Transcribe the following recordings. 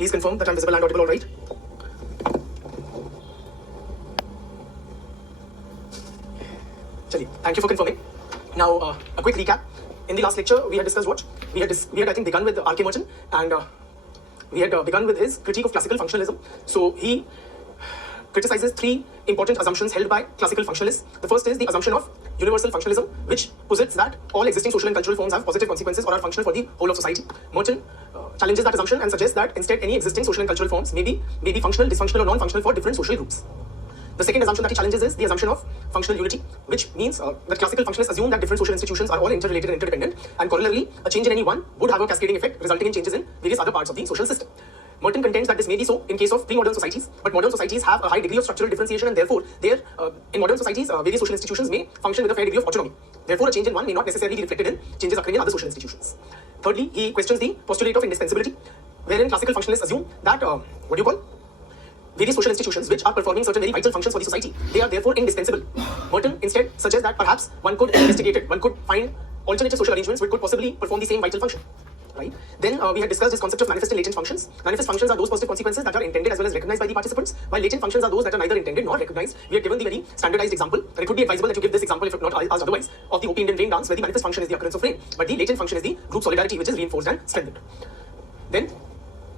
Please confirm that I'm visible and audible all right. Chaliye, thank you for confirming. Now, a quick recap. In the last lecture, we had discussed what? We had I think, begun with R.K. Merton, and we had begun with his critique of classical functionalism. So he criticizes three important assumptions held by classical functionalists. The first is the assumption of universal functionalism, which posits that all existing social and cultural forms have positive consequences or are functional for the whole of society. Merton challenges that assumption and suggests that instead any existing social and cultural forms may be functional, dysfunctional, or non-functional for different social groups. The second assumption that he challenges is the assumption of functional unity, which means that classical functionalists assume that different social institutions are all interrelated and interdependent, and corollary, a change in any one would have a cascading effect, resulting in changes in various other parts of the social system. Merton contends that this may be so in case of pre-modern societies, but modern societies have a high degree of structural differentiation, and therefore, in modern societies, various social institutions may function with a fair degree of autonomy. Therefore, a change in one may not necessarily be reflected in changes occurring in other social institutions. Thirdly, he questions the postulate of indispensability, wherein classical functionalists assume that, various social institutions which are performing certain very vital functions for the society, they are therefore indispensable. Merton instead suggests that perhaps one could investigate it, one could find alternative social arrangements which could possibly perform the same vital function. Right? Then we had discussed this concept of manifest and latent functions. Manifest functions are those positive consequences that are intended as well as recognized by the participants, while latent functions are those that are neither intended nor recognized. We had given the very standardized example, and it would be advisable that you give this example if not asked otherwise, of the OP Indian rain dance, where the manifest function is the occurrence of rain, but the latent function is the group solidarity, which is reinforced and strengthened. Then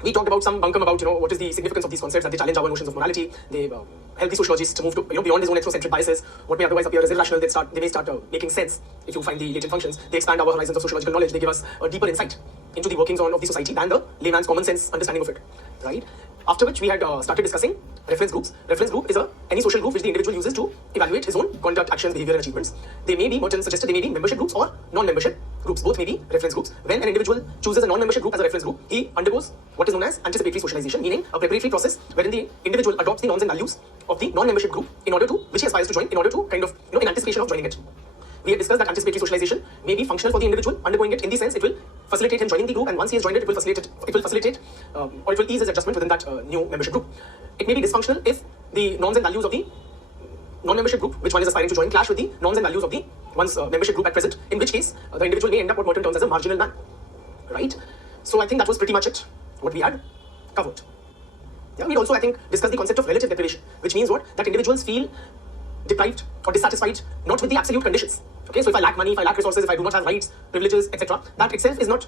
we talked about some bunkum about what is the significance of these concepts, that they challenge our notions of morality. They help the sociologists to move to beyond his own ethnocentric biases. What may otherwise appear as irrational, they may start making sense if you find the latent functions. They expand our horizons of sociological knowledge. They give us a deeper insight into the workings of the society than the layman's common sense understanding of it. Right? After which we had started discussing reference groups. Reference group is any social group which the individual uses to evaluate his own conduct, actions, behavior, and achievements. They may be, Merton suggested, they may be membership groups or non-membership groups. Both may be reference groups. When an individual chooses a non-membership group as a reference group, he undergoes what is known as anticipatory socialization, meaning a preparatory process wherein the individual adopts the norms and values of the non-membership group which he aspires to join, in order to kind of, in anticipation of joining it. We had discussed that anticipatory socialization may be functional for the individual undergoing it, in the sense it will facilitate him joining the group, and once he has joined it, it will facilitate or it will ease his adjustment within that new membership group. It may be dysfunctional if the norms and values of the non-membership group, which one is aspiring to join, clash with the norms and values of the one's membership group at present, in which case the individual may end up what Merton terms as a marginal man. Right? So I think that was pretty much it, what we had covered. Yeah, we'd also, I think, discussed the concept of relative deprivation, which means what? That individuals feel deprived or dissatisfied not with the absolute conditions. Okay, so if I lack money, if I lack resources, if I do not have rights, privileges, etc., that itself is not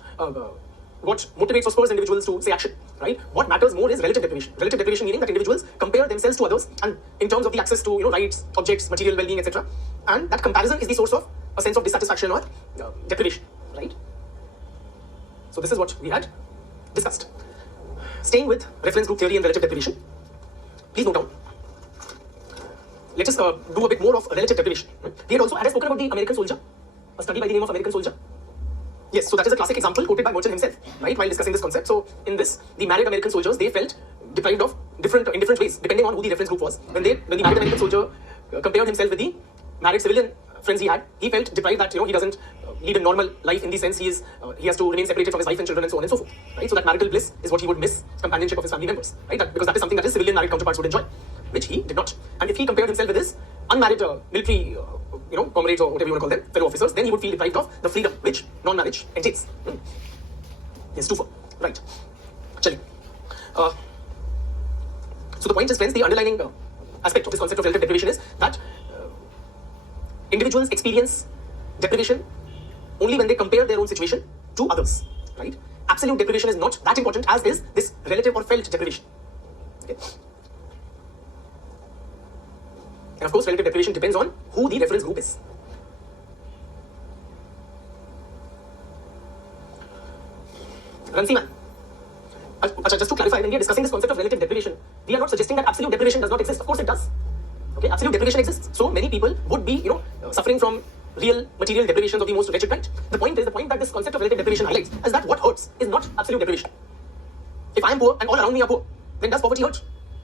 what motivates or spurs individuals to say action. Right? What matters more is relative deprivation. Relative deprivation meaning that individuals compare themselves to others, and in terms of the access to rights, objects, material well-being, etc., and that comparison is the source of a sense of dissatisfaction or deprivation. Right? So this is what we had discussed. Staying with reference group theory and relative deprivation, please note down. Let us do a bit more of relative deprivation. We had spoken about the American soldier, a study by the name of American soldier. Yes, so that is a classic example quoted by Merton himself, right, while discussing this concept. So in this, the married American soldiers, they felt deprived of in different ways, depending on who the reference group was. When the married American soldier compared himself with the married civilian friends he had, he felt deprived that he doesn't lead a normal life, in the sense he has to remain separated from his wife and children and so on and so forth. Right? So that marital bliss is what he would miss, companionship of his family members, right? Because that is something that his civilian married counterparts would enjoy, which he did not. And if he compared himself with his unmarried military comrades or whatever you want to call them, fellow officers, then he would feel deprived of the freedom which non-marriage entails. Yes, 2-4. Right. Chaliye. So the point is, friends, the underlying aspect of this concept of relative deprivation is that individuals experience deprivation only when they compare their own situation to others. Right? Absolute deprivation is not that important as is this relative or felt deprivation. Okay. And of course, relative deprivation depends on who the reference group is. Ransi man. Just to clarify, when we are discussing this concept of relative deprivation, we are not suggesting that absolute deprivation does not exist. Of course it does. Okay, absolute deprivation exists. So many people would be, suffering from real material deprivations of the most wretched kind. The point that this concept of relative deprivation highlights is that what hurts is not absolute deprivation. If I am poor and all around me are poor, then does poverty hurt?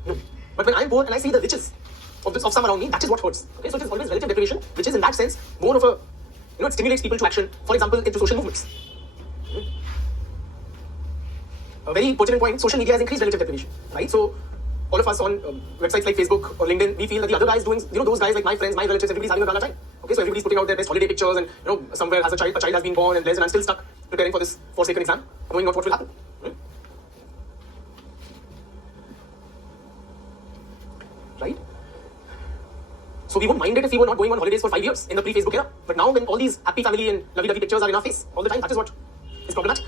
No. But when I am poor and I see the riches of some around me, that is what hurts. Okay, so it is always relative deprivation, which is in that sense more of a, it stimulates people to action, for example, into social movements. A very pertinent point, social media has increased relative deprivation, right? So all of us on websites like Facebook or LinkedIn, we feel that the other guys doing, those guys like my friends, my relatives, everybody's having a gala time. Okay, so everybody's putting out their best holiday pictures, and somewhere has a child has been born and I'm still stuck preparing for this forsaken exam, knowing not what will happen. right? So we wouldn't mind it if we were not going on holidays for 5 years in the pre-Facebook era. But now when all these happy family and lovey-dovey pictures are in our face all the time, that is what is problematic.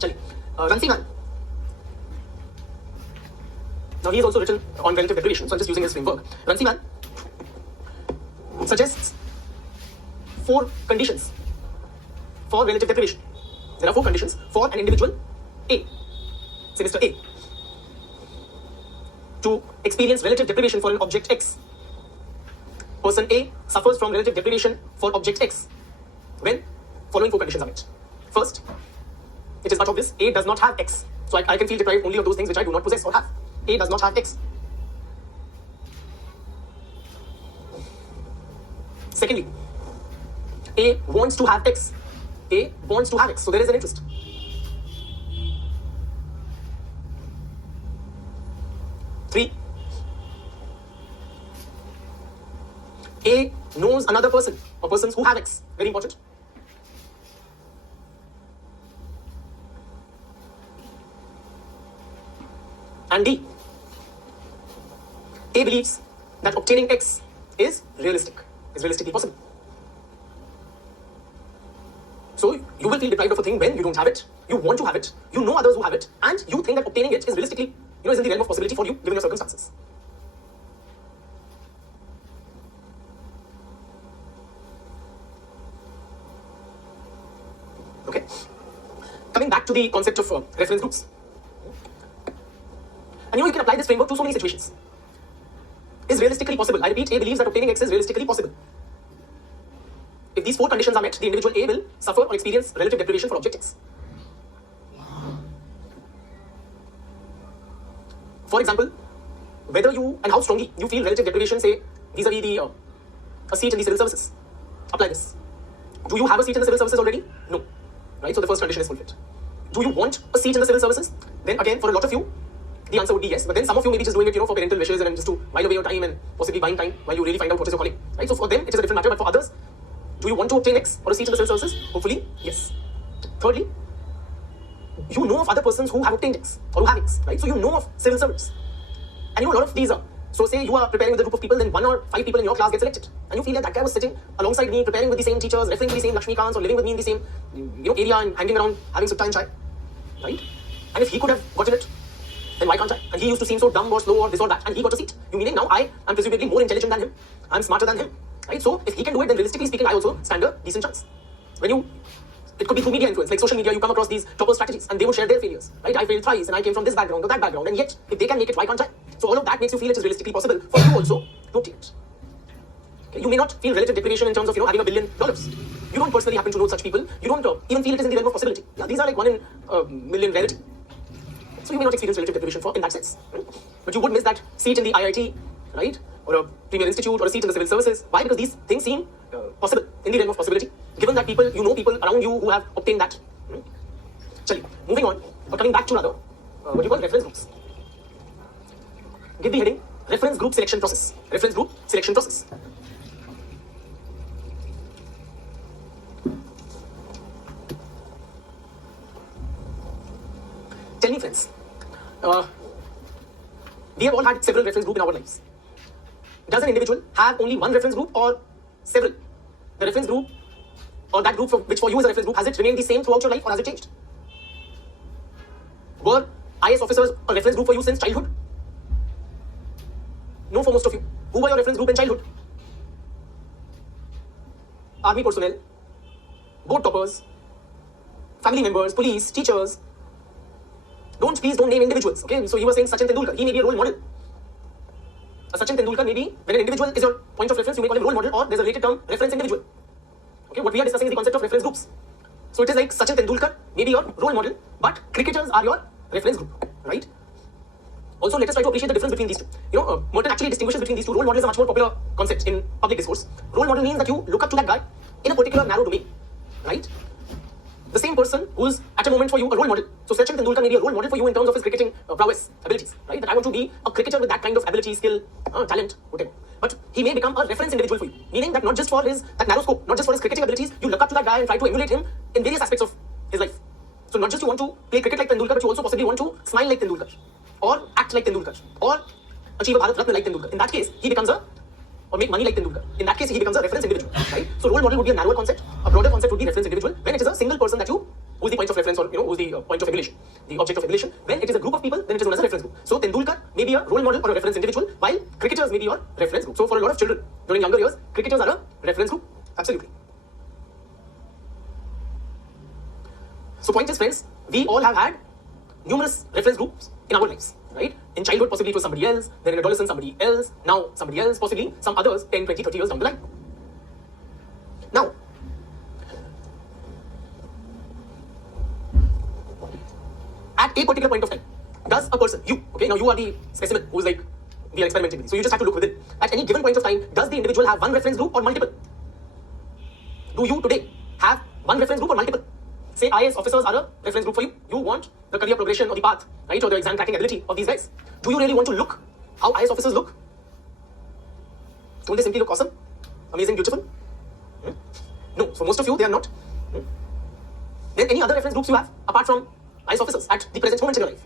Chali. Ransi Man. Now he is also written on relative deprivation, so I'm just using his framework. Ransi Man suggests 4 conditions for relative deprivation. There are 4 conditions for an individual A, say Mr. A, to experience relative deprivation for an object X. Person A suffers from relative deprivation for object X when following 4 conditions are met. First, it is much obvious, A does not have X. So I can feel deprived only of those things which I do not possess or have. A does not have X. Secondly, A wants to have X. A wants to have X. So there is an interest. Three, A knows another person or persons who have X. Very important. And D, A believes that obtaining X is realistically possible. So you will feel deprived of a thing when you don't have it, you want to have it, you know others who have it, and you think that obtaining it is realistically, is in the realm of possibility for you given your circumstances. Okay. Coming back to the concept of reference groups. And you can apply this framework to so many situations. Is realistically possible. I repeat, A believes that obtaining X is realistically possible. If these 4 conditions are met, the individual A will suffer or experience relative deprivation for object X. For example, whether you and how strongly you feel relative deprivation, say, vis-a-vis the a seat in the civil services. Apply this. Do you have a seat in the civil services already? No. Right? So the first condition is fulfilled. Do you want a seat in the civil services? Then again, for a lot of you, the answer would be yes. But then some of you may be just doing it, for parental wishes and just to while away your time and possibly buying time while you really find out what is your calling. Right? So for them, it is a different matter. But for others, do you want to obtain X or a seat in the civil services? Hopefully, yes. Thirdly, you know of other persons who have obtained X or who have X. Right? So you know of civil servants. And a lot of these are. So say you are preparing with a group of people, then 1 or 5 people in your class get selected. And you feel that guy was sitting alongside me, preparing with the same teachers, referring to the same Lakshmikants, or living with me in the same area and hanging around having sutta and chai. Right? And if he could have gotten it, then why can't I? And he used to seem so dumb or slow or this or that, and he got a seat. You meaning now I am presumably more intelligent than him. I'm smarter than him. Right? So if he can do it, then realistically speaking, I also stand a decent chance. It could be through media influence, like social media, you come across these topper strategies, and they would share their failures. Right? I failed thrice, and I came from this background or that background, and yet, if they can make it, why can't I? So all of that makes you feel it is realistically possible for you also to obtain it. Okay? You may not feel relative deprivation in terms of having $1 billion. You don't personally happen to know such people. You don't even feel it is in the realm of possibility. Yeah, these are like 1 in a million rarity. So you may not experience relative deprivation in that sense. Right? But you would miss that seat in the IIT, right? Or a premier institute, or a seat in the civil services. Why? Because these things seem possible, in the realm of possibility, given that people around you who have obtained that. Chali, moving on, or coming back to another, what you call reference groups. Give the heading, reference group selection process. Reference group selection process. Tell me, friends, we have all had several reference groups in our lives. Does an individual have only one reference group or several? The reference group or that group which for you is a reference group, has it remained the same throughout your life or has it changed? Were IS officers a reference group for you since childhood? No, for most of you. Who were your reference group in childhood? Army personnel, board toppers, family members, police, teachers. Please don't name individuals, okay? So you were saying Sachin Tendulkar, he may be a role model. A Sachin Tendulkar may be, when an individual is your point of reference, you may call him role model, or there's a related term, reference individual. Okay, what we are discussing is the concept of reference groups. So it is like Sachin Tendulkar may be your role model, but cricketers are your reference group, right? Also, let us try to appreciate the difference between these two. Merton actually distinguishes between these two. Role model is a much more popular concept in public discourse. Role model means that you look up to that guy in a particular narrow domain, right? The same person who's at a moment for you a role model. So Sachin Tendulkar may be a role model for you in terms of his cricketing prowess, abilities, right? That I want to be a cricketer with that kind of ability, skill, talent, whatever. But he may become a reference individual for you, meaning that not just for that narrow scope, not just for his cricketing abilities, you look up to that guy and try to emulate him in various aspects of his life. So not just you want to play cricket like Tendulkar, but you also possibly want to smile like Tendulkar, or act like Tendulkar, or achieve a Bharat Ratna like Tendulkar. In that case, he becomes or make money like Tendulkar. In that case, he becomes a reference individual, right? So role model would be a narrower concept. A broader concept would be reference individual. When it is a single person that who's the point of reference or who's the point of emulation, the object of emulation. When it is a group of people, then it is known as a reference group. So Tendulkar may be a role model or a reference individual, while cricketers may be your reference group. So for a lot of children during younger years, cricketers are a reference group. Absolutely. So point is, friends, we all have had numerous reference groups in our lives, right? In childhood, possibly it was somebody else, then in adolescence, somebody else, now somebody else, possibly some others 10, 20, 30 years down the line. Now, at a particular point of time, does a person, now you are the specimen who's like, we are experimenting with, so you just have to look within. At any given point of time, does the individual have one reference group or multiple? Do you today have one reference group or multiple? Say IAS officers are a reference group for you. You want the career progression or the path, right, or the exam cracking ability of these guys. Do you really want to look how IAS officers look? Don't they simply look awesome, amazing, beautiful? No, so most of you, they are not. Then any other reference groups you have apart from IAS officers at the present moment in your life?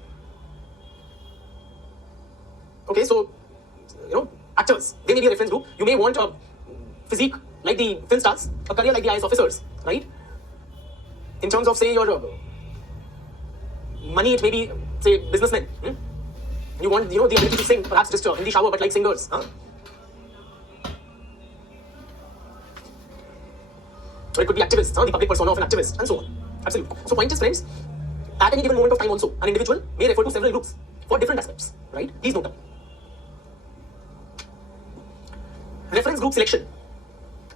Okay, so, actors, they may be a reference group. You may want a physique like the film stars, a career like the IAS officers, right? In terms of, say, your money, it may be, say, businessmen. You want, the ability to sing, perhaps just in the shower, but like singers. Or it could be activists, the public persona of an activist, and so on. Absolutely. So point is, friends, at any given moment of time also, an individual may refer to several groups for different aspects, right? Please note down. Reference group selection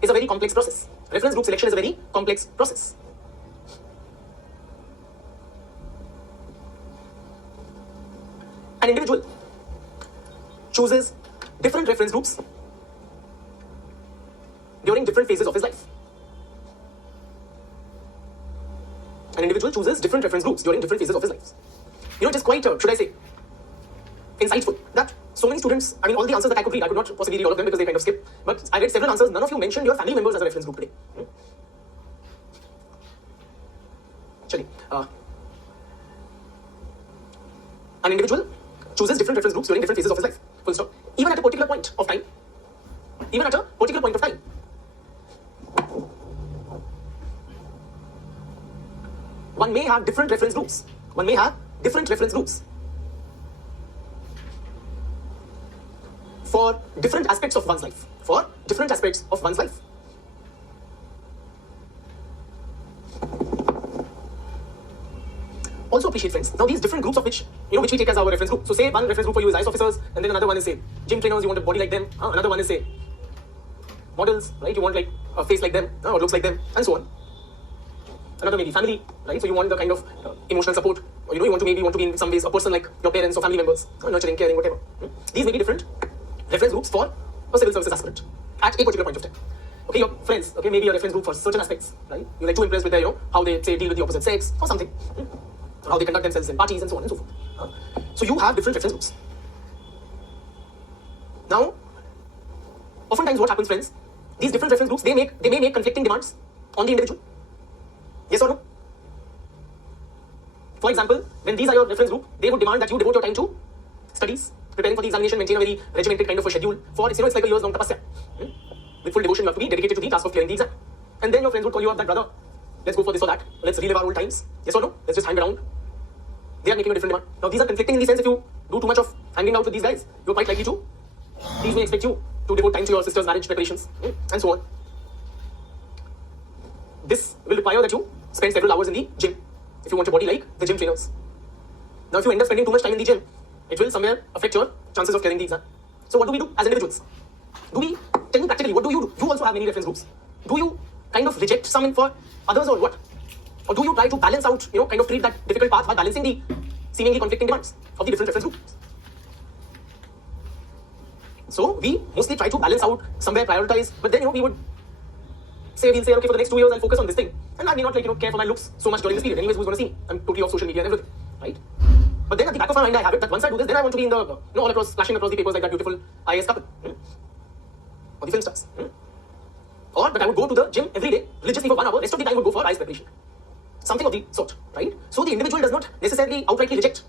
is a very complex process. Reference group selection is a very complex process. An individual chooses different reference groups during different phases of his life. An individual chooses different reference groups during different phases of his life. It is quite, should I say, insightful that so many students, all the answers that I could read, I could not possibly read all of them because they kind of skip, but I read several answers. None of you mentioned your family members as a reference group today. Actually, an individual chooses different reference groups during different phases of his life. Full stop. Even at a particular point of time. One may have different reference groups. For different aspects of one's life. Also appreciate, friends, now these different groups of which we take as our reference group. So say one reference group for you is IAS officers, and then another one is, say, gym trainers, you want a body like them. Another one is, say, models, right? You want like a face like them, or looks like them, and so on. Another maybe family, right? So you want the kind of emotional support, or you want to be in some ways a person like your parents or family members, nurturing, caring, whatever. These may be different reference groups for a civil services aspirant at a particular point of time. Okay, your friends, maybe a reference group for certain aspects, right? You're like too impressed with their, how they, say, deal with the opposite sex or something. Or how they conduct themselves in parties and so on and so forth. So you have different reference groups. Now, oftentimes what happens, friends, these different reference groups, they may make conflicting demands on the individual. Yes or no? For example, when these are your reference group, they would demand that you devote your time to studies, preparing for the examination, maintain a very regimented kind of a schedule for, it's like a years long tapasya. With full devotion, you have to be dedicated to the task of clearing the exam. And then your friends would call you up that, brother, let's go for this or that. Let's relive our old times. Yes or no? Let's just hang around. They are making a different demand. Now, these are conflicting in the sense if you do too much of hanging out with these guys, you're quite likely to. These may expect you to devote time to your sister's marriage preparations, and so on. This will require that you spend several hours in the gym if you want a body like the gym trainers. Now, if you end up spending too much time in the gym, it will somewhere affect your chances of clearing the exam. So, what do we do as individuals? Tell me practically, what do you do? You also have many reference groups. Do you kind of reject some for others or what? Or do you try to balance out, kind of treat that difficult path by balancing the seemingly conflicting demands of the different reference groups? So we mostly try to balance out, somewhere prioritize, but then, we'll say, okay, for the next 2 years, I'll focus on this thing. And I may not, care for my looks so much during this period. Anyways, who's going to see me? I'm totally off social media and everything, right? But then at the back of my mind, I have it that once I do this, then I want to be in the, all across, flashing across the papers like that beautiful IAS couple. Or the film stars. But I would go to the gym every day, religiously for 1 hour, rest of the time would go for IAS preparation. Something of the sort, right? So the individual does not necessarily outrightly reject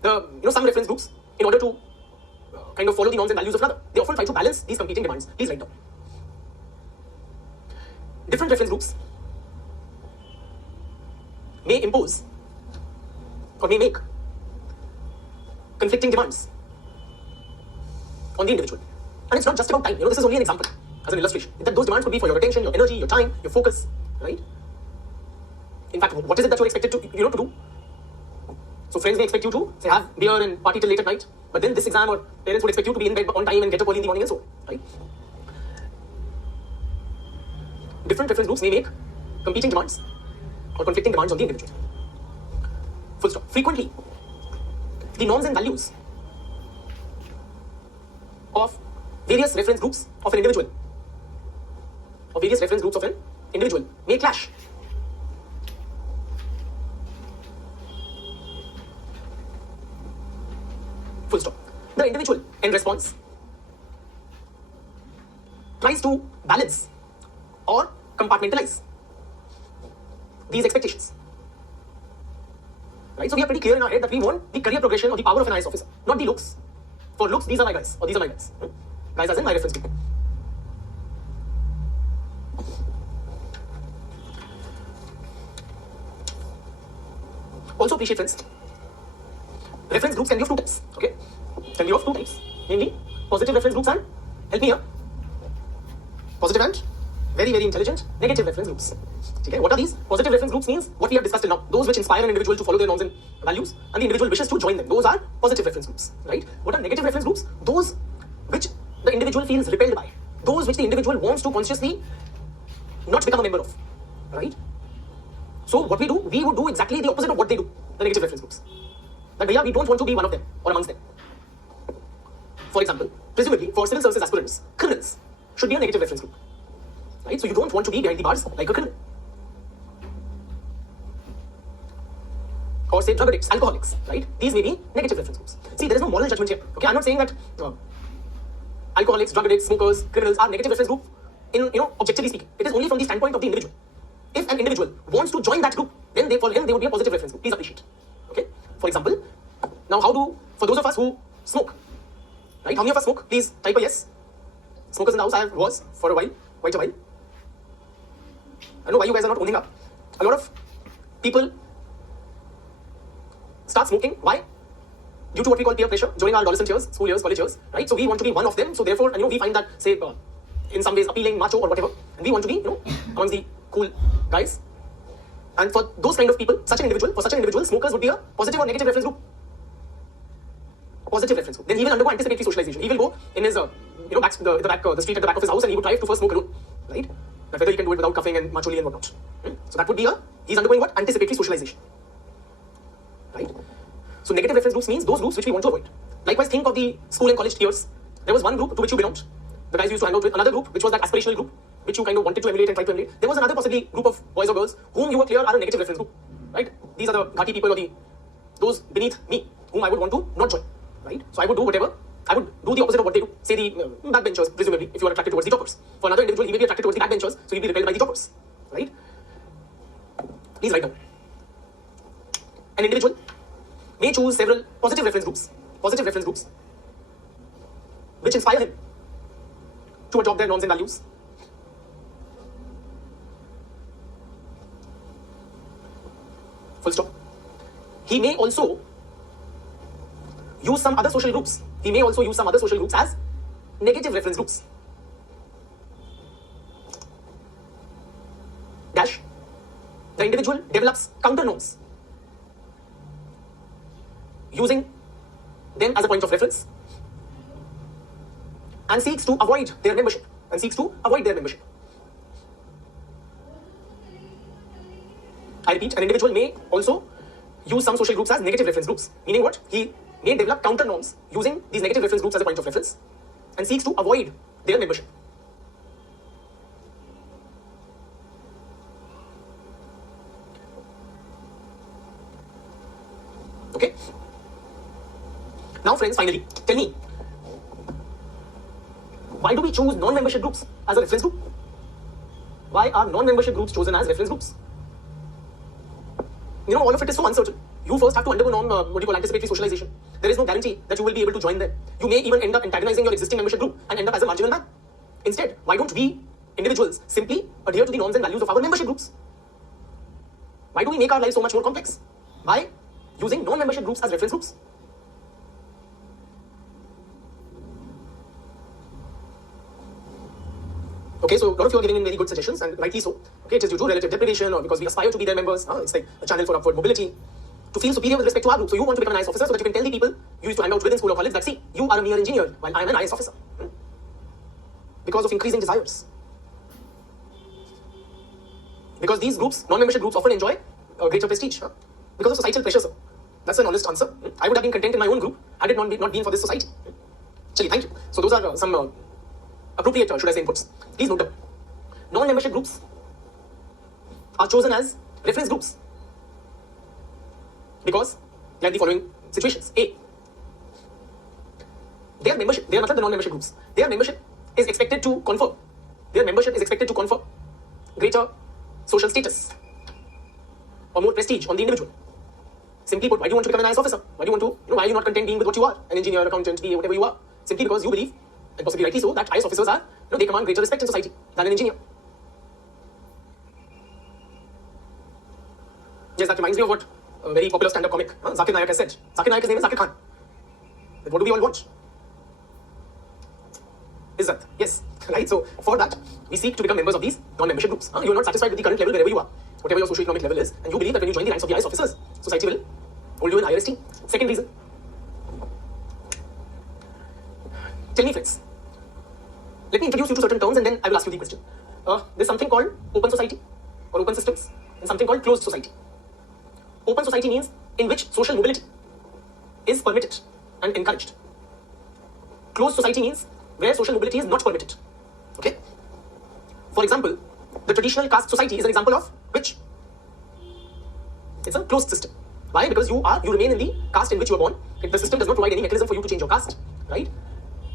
the, some reference groups in order to kind of follow the norms and values of another. They often try to balance these competing demands. Please write down. Different reference groups may impose or may make conflicting demands on the individual. And it's not just about time. This is only an example, as an illustration. That those demands could be for your attention, your energy, your time, your focus, right? In fact, what is it that you're expected to, to do? So friends may expect you to, say, have beer and party till late at night. But then this exam, or parents would expect you to be in bed on time and get up early in the morning and so on, right? Different reference groups may make competing demands or conflicting demands on the individual. Full stop. Frequently, the norms and values of various reference groups of an individual may clash. Full stop. The individual, in response, tries to balance or compartmentalize these expectations. Right? So we are pretty clear in our head that we want the career progression or the power of an IAS officer, not the looks. For looks, these are my guys, or these are my guys. Guys as in my reference group. Also appreciate, friends, reference groups can be of two types, okay? Can be of two types, namely positive reference groups and, help me here, positive and very, very intelligent negative reference groups. Okay? What are these? Positive reference groups means what we have discussed till now. Those which inspire an individual to follow their norms and values, and the individual wishes to join them. Those are positive reference groups, right? What are negative reference groups? Those which the individual feels repelled by. Those which the individual wants to consciously not become a member of, right? So what we do, we would do exactly the opposite of what they do, the negative reference groups. That we don't want to be one of them or amongst them. For example, presumably for civil services aspirants, criminals should be a negative reference group, right? So you don't want to be behind the bars like a criminal. Or say drug addicts, alcoholics, right? These may be negative reference groups. See, there is no moral judgment here. Okay, I'm not saying that alcoholics, drug addicts, smokers, criminals are negative reference group in, objectively speaking. It is only from the standpoint of the individual. If an individual wants to join that group, then for him, they would be a positive reference group. Please appreciate. Okay? For example, now for those of us who smoke, right? How many of us smoke? Please type a yes. Smokers in the house, I was for a while, quite a while. I don't know why you guys are not owning up. A lot of people start smoking. Why? Due to what we call peer pressure during our adolescent years, school years, college years, right? So we want to be one of them. So therefore, we find that, say, in some ways appealing, macho or whatever, and we want to be, amongst the cool guys. And for those kind of people, for such an individual, smokers would be a positive or negative reference group. Positive reference group. Then he will undergo anticipatory socialization. He will go in his, the street at the back of his house, and he would try to first smoke alone, right? That whether he can do it without coughing and macholi and whatnot. So that would be he's undergoing what? Anticipatory socialization. Right? So negative reference groups means those groups which we want to avoid. Likewise, think of the school and college years. There was one group to which you belonged. The guys you used to hang out with. Another group which was that aspirational group which you kind of wanted to emulate and try to emulate. There was another possibly group of boys or girls whom you were clear are a negative reference group. Right? These are the ghati people or those beneath me whom I would want to not join. Right? So I would do whatever. I would do the opposite of what they do. Say the backbenchers, presumably, if you are attracted towards the toppers. For another individual, he may be attracted towards the backbenchers, so he'll be repelled by the toppers. Right? Please write down. An individual may choose several positive reference groups, which inspire him to adopt their norms and values. Full stop. He may also use some other social groups. As negative reference groups. Dash. The individual develops counter norms, using them as a point of reference, and seeks to avoid their membership. I repeat, an individual may also use some social groups as negative reference groups, meaning what? He may develop counter norms using these negative reference groups as a point of reference and seeks to avoid their membership. Okay? Now friends, finally, tell me, why do we choose non-membership groups as a reference group? Why are non-membership groups chosen as reference groups? All of it is so uncertain. you first have to undergo anticipatory socialization. There is no guarantee that you will be able to join them. You may even end up antagonizing your existing membership group and end up as a marginal man. Instead, why don't we individuals simply adhere to the norms and values of our membership groups? Why do we make our lives so much more complex? By using non-membership groups as reference groups. Okay, so a lot of you are giving in very good suggestions, and rightly so. Okay, it is due to relative deprivation or because we aspire to be their members. It's like a channel for upward mobility. To feel superior with respect to our group. So you want to become an IS officer so that you can tell the people you used to hang out with in school or college that, see, you are a mere engineer while I am an IS officer. Because of increasing desires. Because these groups, non-membership groups, often enjoy greater prestige. Because of societal pressure, sir. That's an honest answer. I would have been content in my own group had it not been for this society. Chali, thank you. So those are some appropriate, should I say, inputs. Please note down. Non-membership groups are chosen as reference groups because they have the following situations. A, their membership, they are not the non-membership groups. Their membership is expected to confer. Their membership is expected to confer greater social status or more prestige on the individual. Simply put, why do you want to become an IS officer? Why do you want to, why are you not content being with what you are? An engineer, accountant, BA, whatever you are. Simply because you believe, and possibly rightly so, that IS officers are, they command greater respect in society than an engineer. Yes, that reminds me of what a very popular stand-up comic, Zakir Naik has said. Zakir Naik's name is Zakir Khan. But what do we all want? Izzat. Yes, right? So for that, we seek to become members of these non-membership groups. You are not satisfied with the current level wherever you are, whatever your socio-economic level is, and you believe that when you join the ranks of the IS officers, society will hold you in higher esteem. Second reason. Tell me, friends. Let me introduce you to certain terms and then I will ask you the question. There's something called open society or open systems and something called closed society. Open society means in which social mobility is permitted and encouraged. Closed society means where social mobility is not permitted. Okay? For example, the traditional caste society is an example of which? It's a closed system. Why? Because you remain in the caste in which you were born. The system does not provide any mechanism for you to change your caste. Right?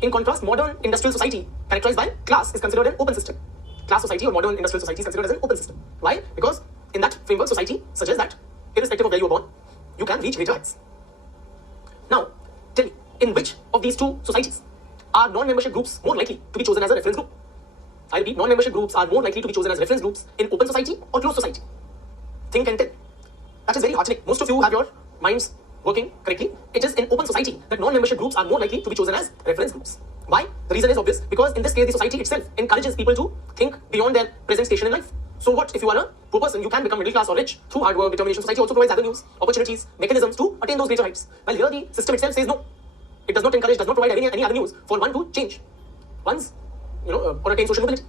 In contrast, modern industrial society characterized by class is considered an open system. Class society or modern industrial society is considered as an open system. Why? Because in that framework, society suggests that irrespective of where you were born, you can reach greater heights. Now, tell me, in which of these two societies are non-membership groups more likely to be chosen as a reference group? I repeat, non-membership groups are more likely to be chosen as reference groups in open society or closed society. Think and tell. That is very heartening. Most of you have your minds working correctly. It is in open society that non-membership groups are more likely to be chosen as reference groups. Why? The reason is obvious. Because in this case, the society itself encourages people to think beyond their present station in life. So what if you are a poor person? You can become middle class or rich through hard work, determination. Society also provides avenues, opportunities, mechanisms to attain those greater heights. While here the system itself says no. It does not encourage, does not provide any avenues for one to change one's, or attain social mobility.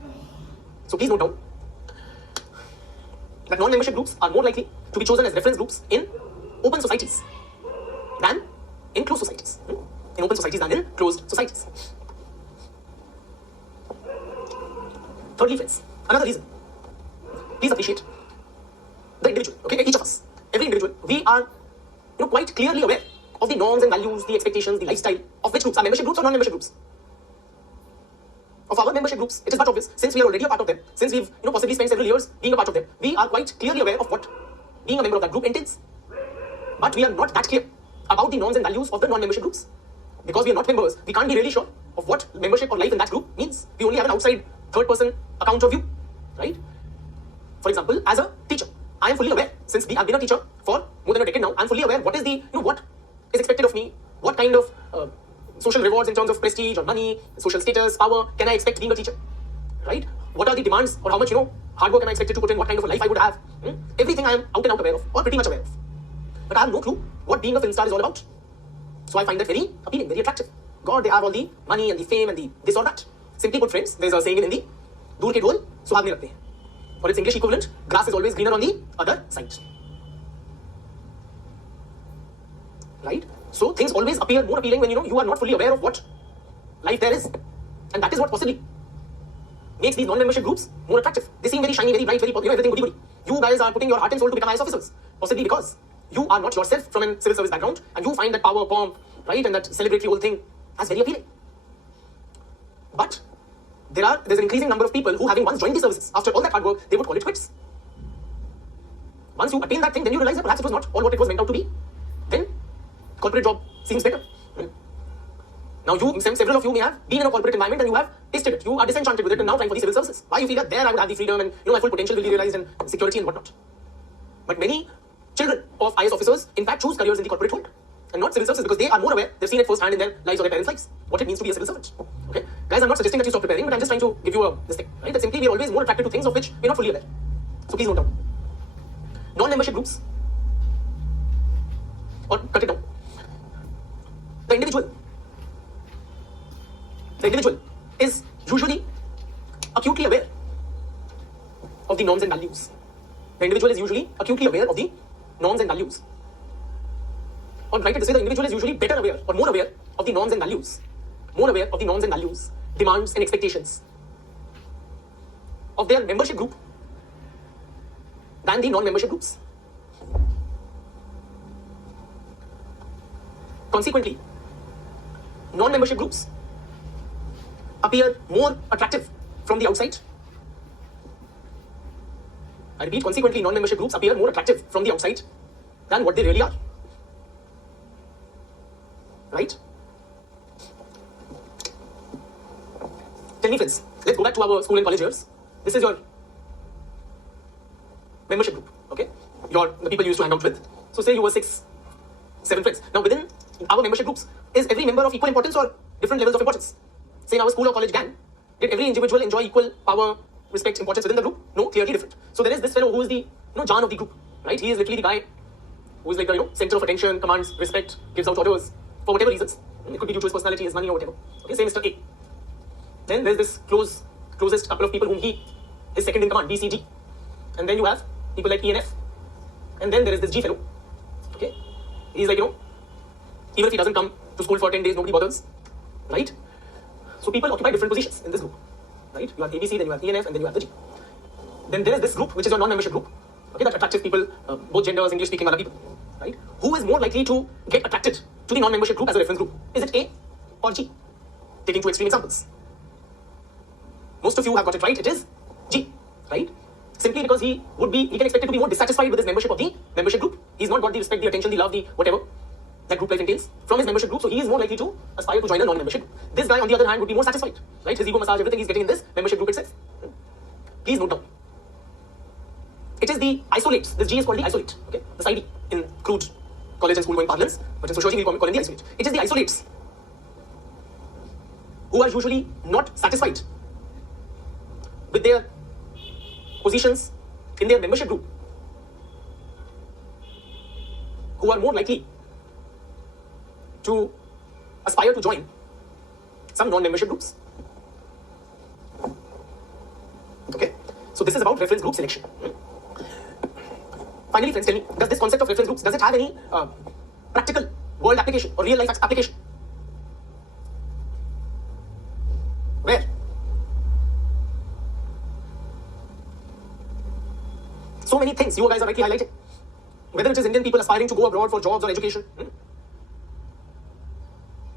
So please note down that non-membership groups are more likely to be chosen as reference groups in open societies than in closed societies. In open societies than in closed societies. Thirdly, friends, another reason. Please appreciate the individual, okay? Each of us, every individual, we are quite clearly aware of the norms and values, the expectations, the lifestyle of which groups are membership groups or non-membership groups. Of our membership groups, it is but obvious, since we are already a part of them, since we've possibly spent several years being a part of them, we are quite clearly aware of what being a member of that group entails. But we are not that clear about the norms and values of the non-membership groups. Because we are not members, we can't be really sure of what membership or life in that group means. We only have an outside third-person account of view, right? For example, as a teacher, I am fully aware, since I've been a teacher for more than a decade now, I'm fully aware what is the, what is expected of me, what kind of social rewards in terms of prestige or money, social status, power can I expect being a teacher, right? What are the demands or how much, hard work am I expected to put in, what kind of a life I would have. Everything I am out and out aware of, or pretty much aware of. But I have no clue what being a film star is all about. So I find that very appealing, very attractive. God, they have all the money and the fame and the this or that. Simply put, friends, there's a saying in Hindi, दूर के ढोल सुहागने लगते हैं. Or its English equivalent, grass is always greener on the other side. Right? So things always appear more appealing when you are not fully aware of what life there is. And that is what possibly makes these non-membership groups more attractive. They seem very shiny, very bright, very everything goody goody. You guys are putting your heart and soul to become IS officers. Possibly because you are not yourself from a civil service background and you find that power, pomp, right, and that celebratory whole thing as very appealing. But there's an increasing number of people who, having once joined the services, after all that hard work, they would call it quits. Once you attain that thing, then you realize that perhaps it was not all what it was meant out to be. Then corporate job seems better. Now several of you may have been in a corporate environment and you have tasted it. You are disenchanted with it and now trying for the civil services. Why? You feel that there I would have the freedom and my full potential will be realized and security and whatnot. But many children of IS officers in fact choose careers in the corporate world and not civil services because they are more aware, they've seen it firsthand in their lives or their parents' lives, what it means to be a civil servant. Okay? Guys, I'm not suggesting that you stop preparing, but I'm just trying to give you this thing. Right? That simply we are always more attracted to things of which we're not fully aware. So please note down. Non-membership groups, or cut it down. The individual is usually acutely aware of the norms and values. The individual is usually acutely aware of the norms and values. Or write it this way, the individual is usually better aware or more aware of the norms and values. More aware of the norms and values, demands and expectations of their membership group than the non-membership groups. Consequently, non-membership groups appear more attractive from the outside. I repeat, consequently, non-membership groups appear more attractive from the outside than what they really are. Right? Tell me, friends, let's go back to our school and college years. This is your membership group, okay? The people you used to hang out with. So say you were 6, 7 friends. Now within our membership groups, is every member of equal importance or different levels of importance? Say in our school or college gang, did every individual enjoy equal power, respect, importance within the group? No, clearly different. So there is this fellow who is the John of the group, right? He is literally the guy who is like the center of attention, commands, respect, gives out orders for whatever reasons. It could be due to his personality, his money or whatever. Okay, say Mr. A. Then there's this closest couple of people whom he is second in command, B, C, D. And then you have people like E and F. And then there is this G fellow. Okay? He's like, even if he doesn't come to school for 10 days, nobody bothers. Right? So people occupy different positions in this group. Right? You have A, B, C, then you have E and F, and then you have the G. Then there is this group, which is your non-membership group. Okay, that attractive people, both genders, English-speaking other people. Right? Who is more likely to get attracted to the non-membership group as a reference group? Is it A or G? Taking two extreme examples. Most of you have got it right, it is G. Right? Simply because he can expect to be more dissatisfied with his membership of the membership group. He's not got the respect, the attention, the love, the whatever that group life entails from his membership group, so he is more likely to aspire to join a non-membership group. This guy, on the other hand, would be more satisfied. Right? His ego massage, everything he's getting in this membership group itself. Please note down. It is the isolates. This G is called the isolate. Okay? The side E in crude college and school going parlance, but in sociology we call him the isolate. It is the isolates who are usually not satisfied with their positions in their membership group, who are more likely to aspire to join some non-membership groups. Okay, so this is about reference group selection. Finally, friends, tell me, does this concept of reference groups, does it have any practical world application or real life application? Where? So many things you guys are rightly highlighting. Whether it is Indian people aspiring to go abroad for jobs or education,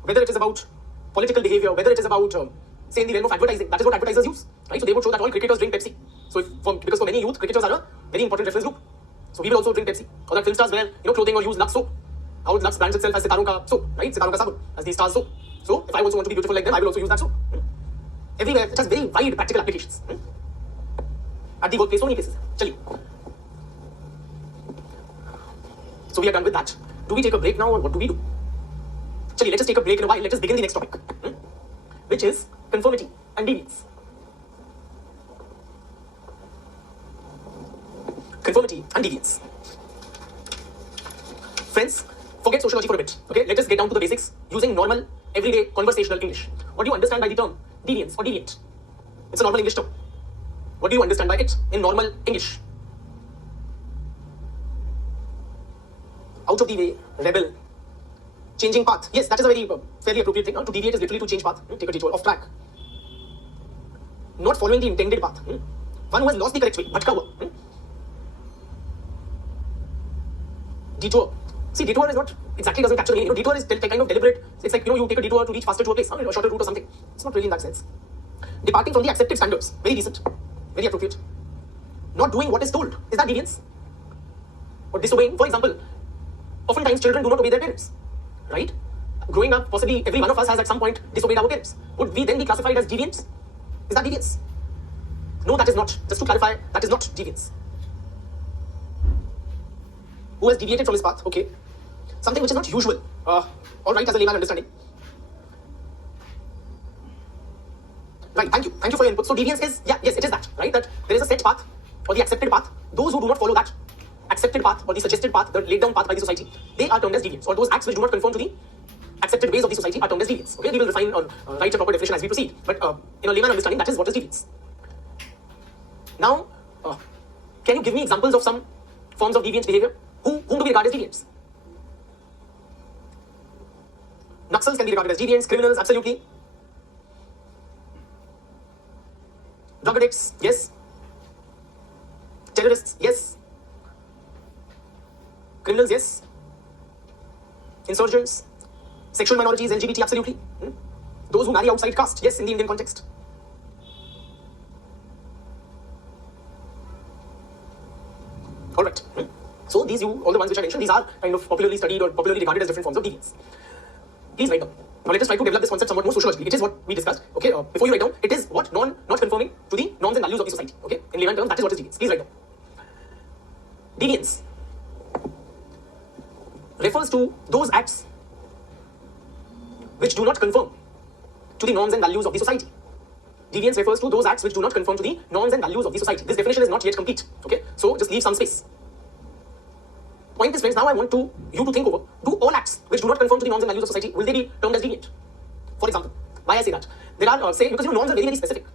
whether it is about political behavior, whether it is about, say, in the realm of advertising, that is what advertisers use, right? So they would show that all cricketers drink Pepsi. So because for many youth, cricketers are a very important reference group. So we will also drink Pepsi. Or that film stars wear, clothing or use Lux soap. How Lux brands itself as Sitaron ka soap, right? Sitaron ka sabun, as the stars soap. So if I also want to be beautiful like them, I will also use that soap. Everywhere, it has very wide practical applications. At the workplace, so many places. Chali. So we are done with that. Do we take a break now or what do we do? Chali, let us take a break in a while. Let us begin the next topic, which is conformity and deviance. Conformity and deviance. Friends, forget sociology for a bit. Okay, let us get down to the basics using normal, everyday, conversational English. What do you understand by the term deviance or deviant? It's a normal English term. What do you understand by it in normal English? Out of the way, rebel, changing path. Yes, that is a very fairly appropriate thing. To deviate is literally to change path, take a detour, off track. Not following the intended path. One who has lost the correct way, bhatka hua. Detour. See, detour is not exactly doesn't capture meaning. Detour is kind of deliberate. It's like you take a detour to reach faster to a place, a shorter route or something. It's not really in that sense. Departing from the accepted standards, very decent, very appropriate. Not doing what is told, is that deviance? or disobeying. For example, oftentimes children do not obey their parents, right? Growing up, possibly every one of us has at some point disobeyed our parents. Would we then be classified as deviants? Is that deviance? No, that is not. Just to clarify, that is not deviance. Who has deviated from his path? Okay. Something which is not usual. All right, as a layman understanding. Right, thank you. Thank you for your input. So deviance is, yes, it is that, right? That there is a set path or the accepted path. Those who do not follow that accepted path or the suggested path, the laid down path by the society, they are termed as deviants. Or those acts which do not conform to the accepted ways of the society are termed as deviants. Okay, we will refine or write a proper definition as we proceed. But in a layman understanding, that is what is deviance. Now, can you give me examples of some forms of deviant behavior? Whom do we regard as deviants? Naxals can be regarded as deviants, criminals, absolutely. Drug addicts, yes. Terrorists, yes. Criminals, yes. Insurgents, sexual minorities, LGBT, absolutely. Those who marry outside caste, yes, in the Indian context. All right. So these, all the ones which I mentioned, these are kind of popularly studied or popularly regarded as different forms of deviance. Please write down. Now let us try to develop this concept somewhat more sociologically. It is what we discussed. Okay. Before you write down, it is what not conforming to the norms and values of the society. Okay. In layman terms, that is what is deviance. Please write down. Deviance refers to those acts which do not conform to the norms and values of the society. Deviance refers to those acts which do not conform to the norms and values of the society. This definition is not yet complete. Okay. So just leave some space. Point is, friends, now I want you to think over, do all acts which do not conform to the norms and values of society, will they be termed as deviant? For example, why I say that? There are, because norms are very, very specific.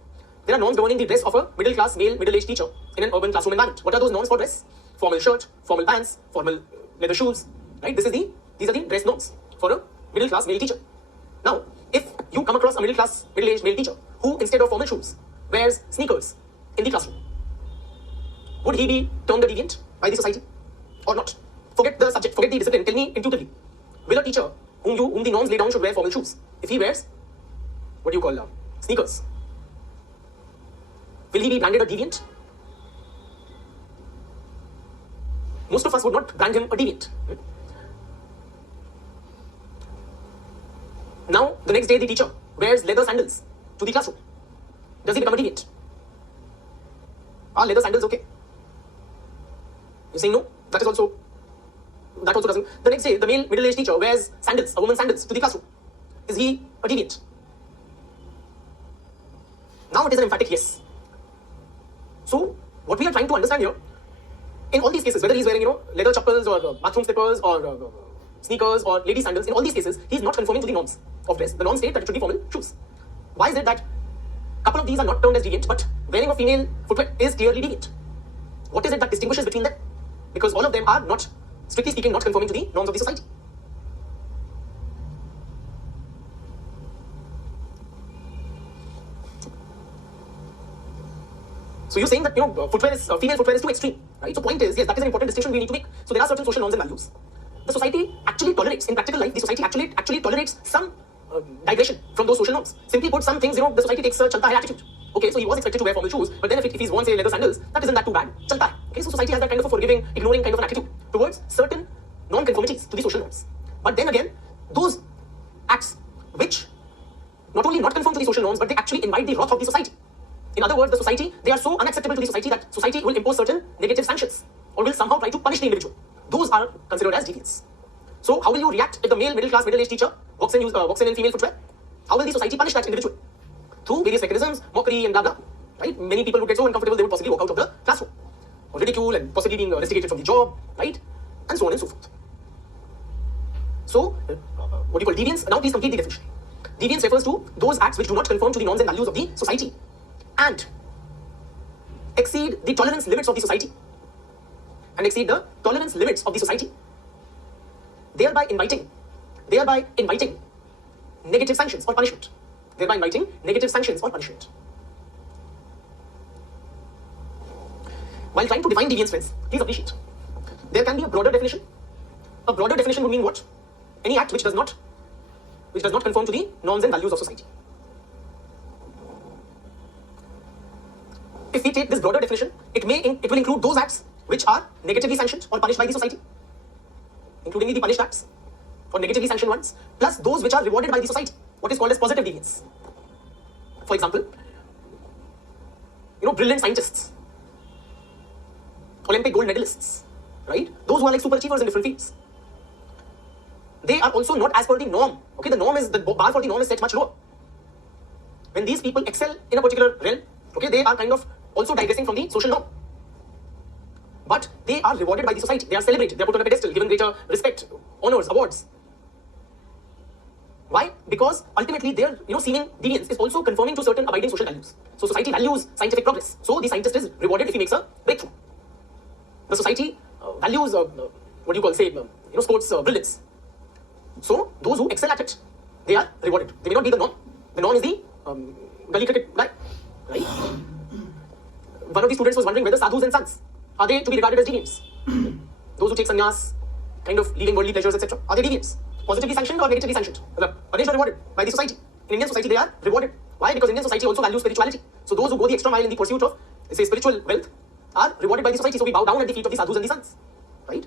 There are norms governing the dress of a middle-class male, middle-aged teacher in an urban classroom environment. What are those norms for dress? Formal shirt, formal pants, formal leather shoes, right? These are the dress norms for a middle-class male teacher. Now, if you come across a middle-class, middle-aged male teacher who, instead of formal shoes, wears sneakers in the classroom, would he be termed a deviant by the society or not? Forget the subject, forget the discipline. Tell me intuitively. Will a teacher whom the norms lay down should wear formal shoes, if he wears, what do you call sneakers, will he be branded a deviant? Most of us would not brand him a deviant. Now, the next day the teacher wears leather sandals to the classroom. Does he become a deviant? Are leather sandals okay? You're saying no? That also doesn't. The next day, the male middle-aged teacher wears sandals, a woman's sandals, to the classroom. Is he a deviant? Now it is an emphatic yes. So, what we are trying to understand here, in all these cases, whether he's wearing, leather chappals or bathroom slippers or sneakers or lady sandals, in all these cases, he's not conforming to the norms of dress. The norms state that it should be formal shoes. Why is it that a couple of these are not termed as deviant, but wearing a female footwear is clearly deviant? What is it that distinguishes between them? Because all of them are not, strictly speaking, not conforming to the norms of the society. So you're saying that female footwear is too extreme, right? So point is, yes, that is an important distinction we need to make. So there are certain social norms and values. The society actually tolerates, in practical life, the society actually tolerates some digression from those social norms. Simply put, some things, the society takes a chalta hai attitude. Okay, so he was expected to wear formal shoes, but then if he's worn, say, leather sandals, that isn't that too bad. Chalta hai. Okay, so society has that kind of a forgiving, ignoring kind of an attitude towards certain non-conformities to the social norms. But then again, those acts which not only not conform to the social norms, but they actually invite the wrath of the society. In other words, the society, they are so unacceptable to the society that society will impose certain negative sanctions or will somehow try to punish the individual. Those are considered as deviants. So how will you react if the male middle-class, middle-aged teacher walks in female footwear? How will the society punish that individual? Through various mechanisms, mockery and blah blah. Right? Many people would get so uncomfortable they would possibly walk out of the classroom, or ridicule and possibly being rusticated from the job, right? And so on and so forth. So, what do you call deviance? Now please complete the definition. Deviance refers to those acts which do not conform to the norms and values of the society and exceed the tolerance limits of the society. Thereby inviting negative sanctions or punishment. While trying to define deviance, friends, please appreciate, there can be a broader definition. A broader definition would mean what? Any act which does not conform to the norms and values of society. If we take this broader definition, it will include those acts which are negatively sanctioned or punished by the society, including the punished acts or negatively sanctioned ones, plus those which are rewarded by the society, what is called as positive deviance. For example, brilliant scientists, Olympic gold medalists, right? Those who are like super achievers in different fields. They are also not as per the norm. Okay, the bar for the norm is set much lower. When these people excel in a particular realm, okay, they are kind of also digressing from the social norm. But they are rewarded by the society. They are celebrated. They are put on a pedestal, given greater respect, honors, awards. Why? Because ultimately their seeming deviance is also conforming to certain abiding social values. So society values scientific progress. So the scientist is rewarded if he makes a breakthrough. The society values sports brilliance. So those who excel at it, they are rewarded. They may not be the norm. The norm is the gully cricket guy, right? One of the students was wondering whether sadhus and sants, are they to be regarded as deviants? Those who take sannyas, kind of leaving worldly pleasures, etc., are they deviants? Positively sanctioned or negatively sanctioned? Punished or rewarded by the society? In Indian society, they are rewarded. Why? Because Indian society also values spirituality. So those who go the extra mile in the pursuit of, say, spiritual wealth are rewarded by the society. So we bow down at the feet of the sadhus and the sants, right?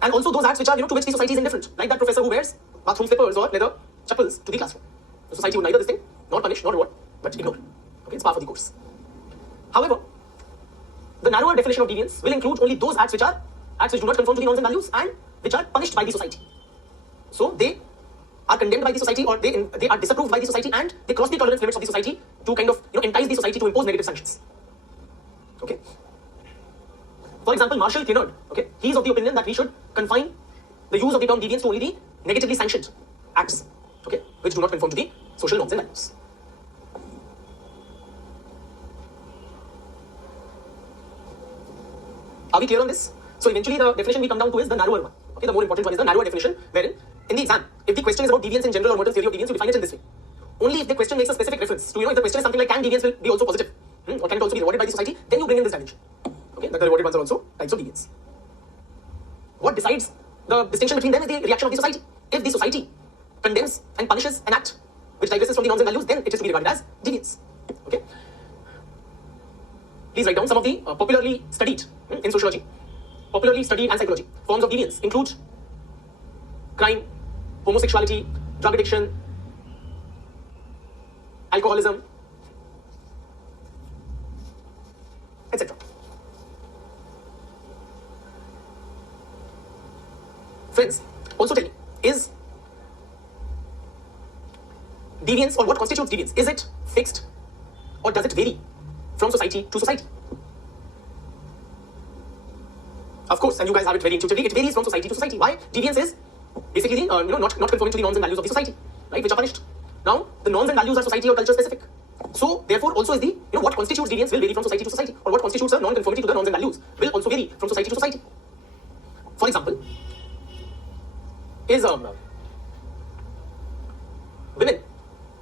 And also those acts which are, to which the society is indifferent, like that professor who wears bathroom slippers or leather chappals to the classroom. The society would neither this thing, nor punish, nor reward, but ignore. Okay, it's par for the course. However, the narrower definition of deviance will include only those acts which do not conform to the norms and values and which are punished by the society. So they are condemned by the society, or they are disapproved by the society, and they cross the tolerance limits of the society to kind of entice the society to impose negative sanctions. Okay. For example, Marshall Kinnaird, okay, he is of the opinion that we should confine the use of the term deviance to only the negatively sanctioned acts, okay, which do not conform to the social norms and values. Are we clear on this? So eventually the definition we come down to is the narrower one. Okay, the more important one is the narrower definition, wherein in the exam, if the question is about deviance in general or Merton's theory of deviance, you define it in this way. Only if the question makes a specific reference to, if the question is something like can deviance will be also positive, or can it also be rewarded by the society, then you bring in this dimension. Okay, that the rewarded ones are also types of deviance. What decides the distinction between them is the reaction of the society. If the society condemns and punishes an act which digresses from the norms and values, then it is to be regarded as deviance. Okay. Please write down some of the popularly studied in sociology, popularly studied and psychology forms of deviance include crime, homosexuality, drug addiction, alcoholism, etc. Friends, also tell me, is deviance, or what constitutes deviance? Is it fixed or does it vary from society to society? Of course, and you guys have it very intuitively, it varies from society to society. Why? Deviance is basically the, not conforming to the norms and values of the society, right, which are punished. Now, the norms and values are society or culture specific. So, therefore, also is the, what constitutes deviance will vary from society to society, or what constitutes a non-conformity to the norms and values will also vary from society to society. For example, is women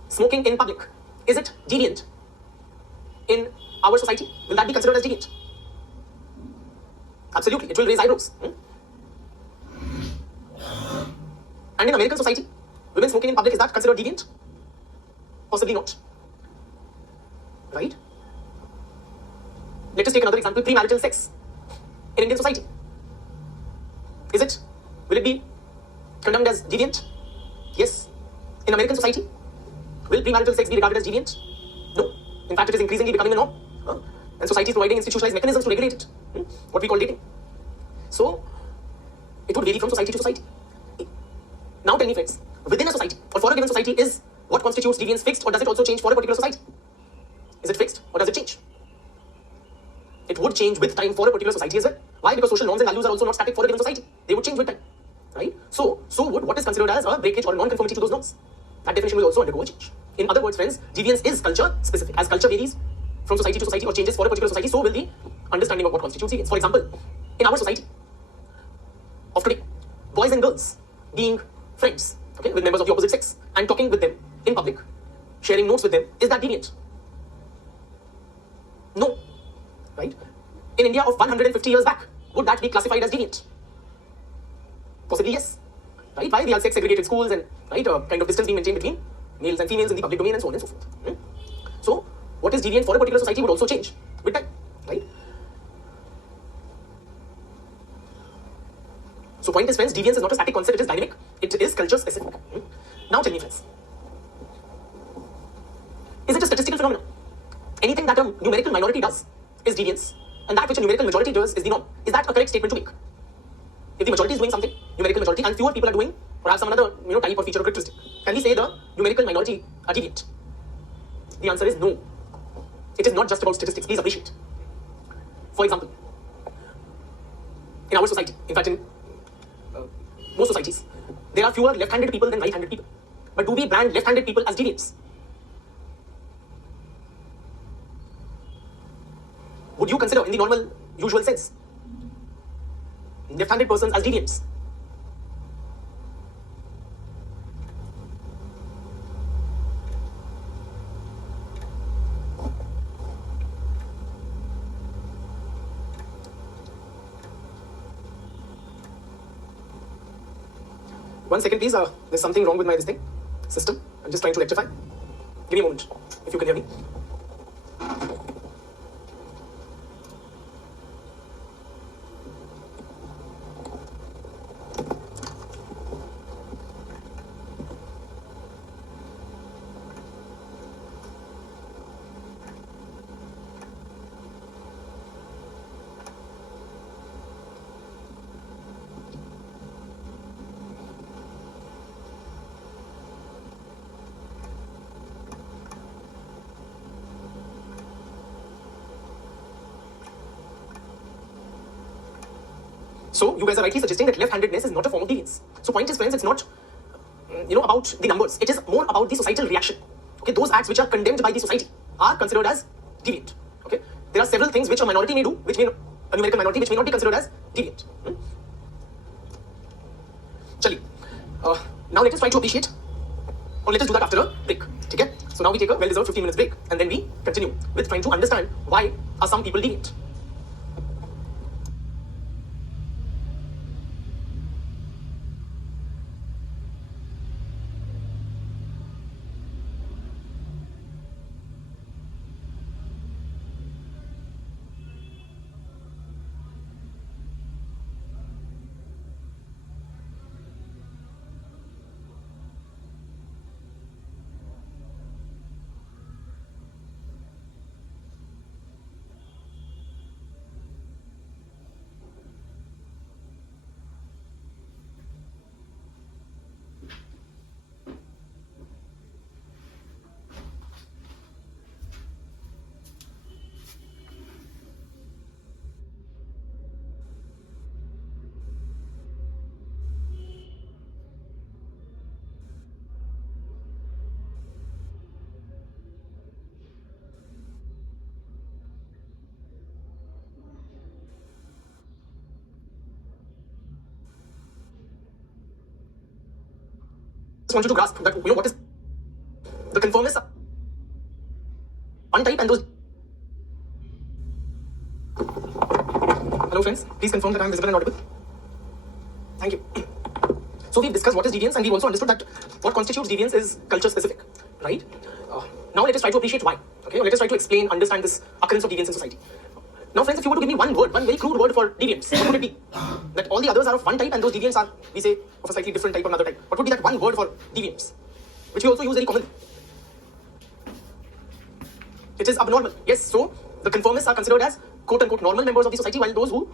smoking in public, is it deviant in our society? Will that be considered as deviant? Absolutely, it will raise eyebrows. And in American society, women smoking in public, is that considered deviant? Possibly not. Right? Let us take another example, premarital sex in Indian society. Will it be condemned as deviant? Yes. In American society, will premarital sex be regarded as deviant? No. In fact, it is increasingly becoming a norm. And society is providing institutionalized mechanisms to regulate it. What we call dating. So, it would vary from society to society. Now tell me, friends, within a society, or for a given society, is what constitutes deviance fixed, or does it also change for a particular society? Is it fixed, or does it change? It would change with time for a particular society as well. Why? Because social norms and values are also not static for a given society. They would change with time. Right? So would what is considered as a breakage or non-conformity to those norms. That definition will also undergo a change. In other words, friends, deviance is culture specific. As culture varies from society to society or changes for a particular society, so will the understanding of what constitutes deviance. For example, in our society of today, boys and girls being friends, okay, with members of the opposite sex and talking with them in public, sharing notes with them, is that deviant? No. Right? In India of 150 years back, would that be classified as deviant? Possibly yes. Right? Why? We have sex segregated schools and kind of distance being maintained between males and females in the public domain and so on and so forth. So, what is deviant for a particular society would also change with time, right? So point is, friends, deviance is not a static concept, it is dynamic. It is culture specific. Now tell me, friends, is it a statistical phenomenon? Anything that a numerical minority does is deviance, and that which a numerical majority does is the norm. Is that a correct statement to make? If the majority is doing something, numerical majority, and fewer people are doing or have some other type or feature or characteristic, can we say the numerical minority are deviant? The answer is no. It is not just about statistics. Please appreciate. For example, in our society, in fact in most societies, there are fewer left-handed people than right-handed people. But do we brand left-handed people as deviants? Would you consider, in the normal, usual sense, left-handed persons as deviants? One second, please. There's something wrong with my system. I'm just trying to rectify. Give me a moment, if you can hear me. So you guys are rightly suggesting that left-handedness is not a form of deviance. So point is, friends, it's not about the numbers. It is more about the societal reaction. Okay, those acts which are condemned by the society are considered as deviant. Okay, there are several things which a minority may do, which may a numerical minority which may not be considered as deviant. Chali. Now let us try to appreciate, or let us do that after a break. Okay? So now we take a well-deserved 15 minutes break, and then we continue with trying to understand why are some people deviant. Just want you to grasp that what is the conformist one type and those. Hello friends, please confirm that I am visible and audible. Thank you. So we've discussed what is deviance, and we've also understood that what constitutes deviance is culture specific, right? Now let us try to appreciate why. Okay, or let us try to explain, understand this occurrence of deviance in society. Now friends, if you were to give me one word, one very crude word for deviance, what would it be? That all the others are of one type and those deviants are, we say, of a slightly different type or another type. What would be that one word for deviance? Which we also use very commonly. It is abnormal. Yes, so the conformists are considered as quote-unquote normal members of the society, while those who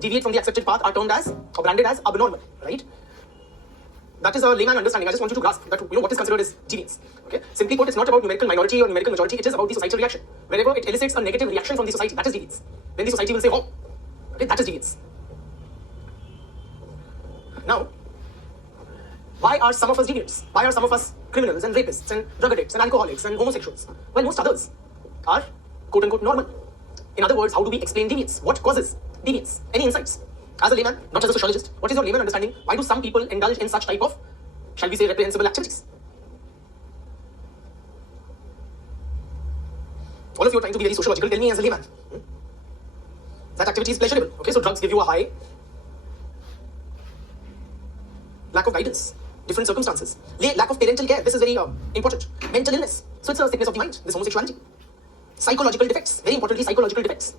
deviate from the accepted path are termed as, or branded as, abnormal, right? That is a layman understanding. I just want you to grasp that what is considered as deviance. Okay? Simply put, it's not about numerical minority or numerical majority, it is about the societal reaction. Wherever it elicits a negative reaction from the society, that is deviance. Then the society will say, oh, okay, that is deviance. Now, why are some of us deviants? Why are some of us criminals and rapists and drug addicts and alcoholics and homosexuals? Well, most others are quote-unquote normal. In other words, how do we explain deviance? What causes deviance? Any insights? As a layman, not as a sociologist, what is your layman understanding? Why do some people indulge in such type of, shall we say, reprehensible activities? All of you are trying to be very sociological. Tell me as a layman. That activity is pleasurable. Okay, so drugs give you a high. Lack of guidance, different circumstances. Lack of parental care, this is very important. Mental illness, so it's a sickness of the mind, this homosexuality. Psychological defects, very importantly, psychological defects.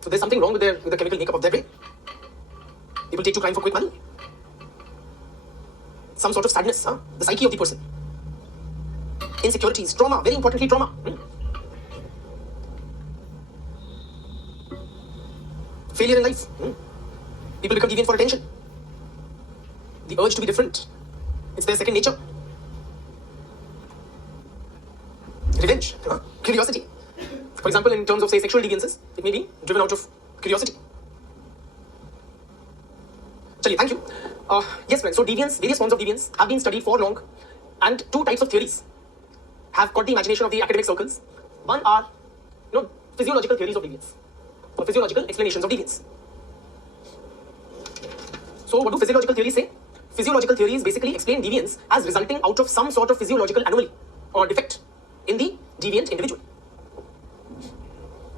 So there's something wrong with the chemical makeup of their brain. People take to crime for quick money. Some sort of sadness, the psyche of the person. Insecurities, trauma, very importantly, trauma. Failure in life. People become deviant for attention. The urge to be different. It's their second nature. Revenge, curiosity. For example, in terms of, say, sexual deviances, it may be driven out of curiosity. Chaliye, thank you. Yes, friends, so deviance, various forms of deviance have been studied for long, and two types of theories have caught the imagination of the academic circles. One are, physiological theories of deviance, or physiological explanations of deviance. So what do physiological theories say? Physiological theories basically explain deviance as resulting out of some sort of physiological anomaly or defect in the deviant individual.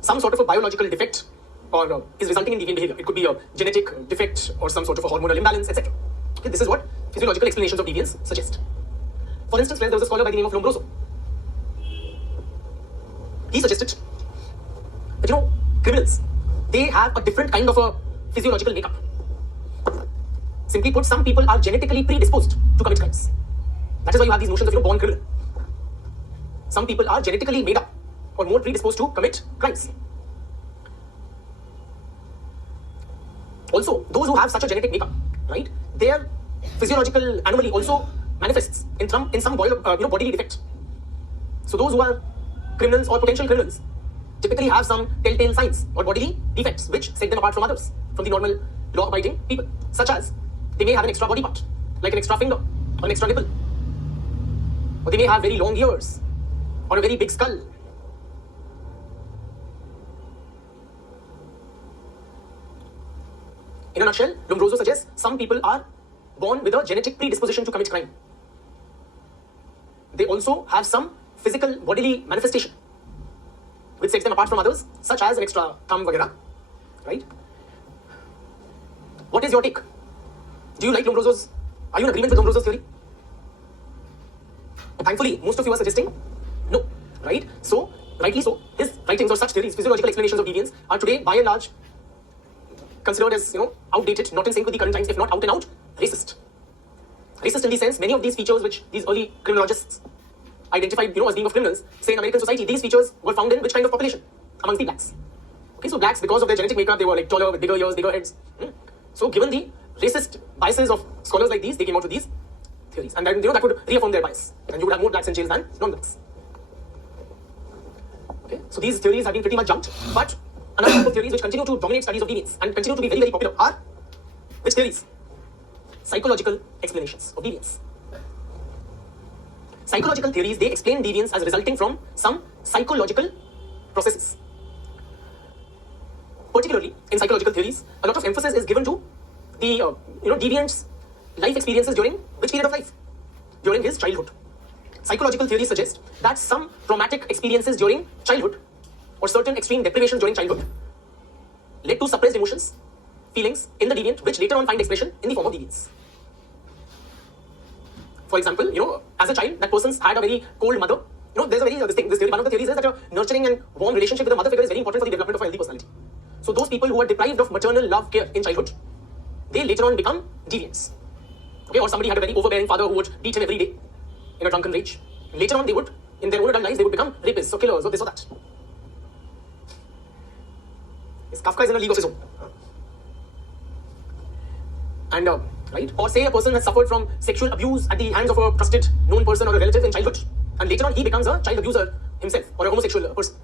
Some sort of a biological defect or is resulting in deviant behavior. It could be a genetic defect or some sort of a hormonal imbalance, etc. Okay, this is what physiological explanations of deviance suggest. For instance, friends, there was a scholar by the name of Lombroso. He suggested that, criminals, they have a different kind of a physiological makeup. Simply put, some people are genetically predisposed to commit crimes. That is why you have these notions of, born criminal. Some people are genetically made up or more predisposed to commit crimes. Also, those who have such a genetic makeup, right, their physiological anomaly also manifests in some bodily defect. So those who are criminals or potential criminals typically have some telltale signs or bodily defects which set them apart from others, from the normal law-abiding people, such as they may have an extra body part, like an extra finger or an extra nipple, or they may have very long ears or a very big skull. In a nutshell, Lombroso suggests some people are born with a genetic predisposition to commit crime. They also have some physical bodily manifestation which sets them apart from others, such as an extra thumb, vagera, right? What is your take? Do you like Lombroso's? Are you in agreement with Lombroso's theory? Thankfully, most of you are suggesting no, right? So, rightly so, his writings or such theories, physiological explanations of deviance, are today by and large considered as, outdated, not in sync with the current times, if not out and out racist. Racist in the sense, many of these features which these early criminologists identified, as being of criminals, say in American society, these features were found in which kind of population? Amongst the blacks. Okay, so blacks, because of their genetic makeup, they were like taller, with bigger ears, bigger heads. So given the racist biases of scholars like these, they came out with these theories. And then, that would reaffirm their bias. And you would have more blacks in jails than non-blacks. Okay, so these theories have been pretty much junked. But another group of theories which continue to dominate studies of deviance and continue to be very, very popular are which theories? Psychological explanations of deviance. Psychological theories, they explain deviance as resulting from some psychological processes. Particularly in psychological theories, a lot of emphasis is given to the deviant's life experiences during which period of life? During his childhood. Psychological theories suggest that some traumatic experiences during childhood or certain extreme deprivations during childhood led to suppressed emotions, feelings in the deviant, which later on find expression in the form of deviance. For example, as a child, that person's had a very cold mother. There's a very, this theory, one of the theories is that a nurturing and warm relationship with a mother figure is very important for the development of a healthy personality. So those people who are deprived of maternal love care in childhood, they later on become deviants. Okay, or somebody had a very overbearing father who would beat him every day in a drunken rage. Later on, they would, in their own adult lives, they would become rapists or killers or this or that. Yes, Kafka is in a league of his own. And, right? Or say a person has suffered from sexual abuse at the hands of a trusted known person or a relative in childhood, and later on he becomes a child abuser himself or a homosexual person.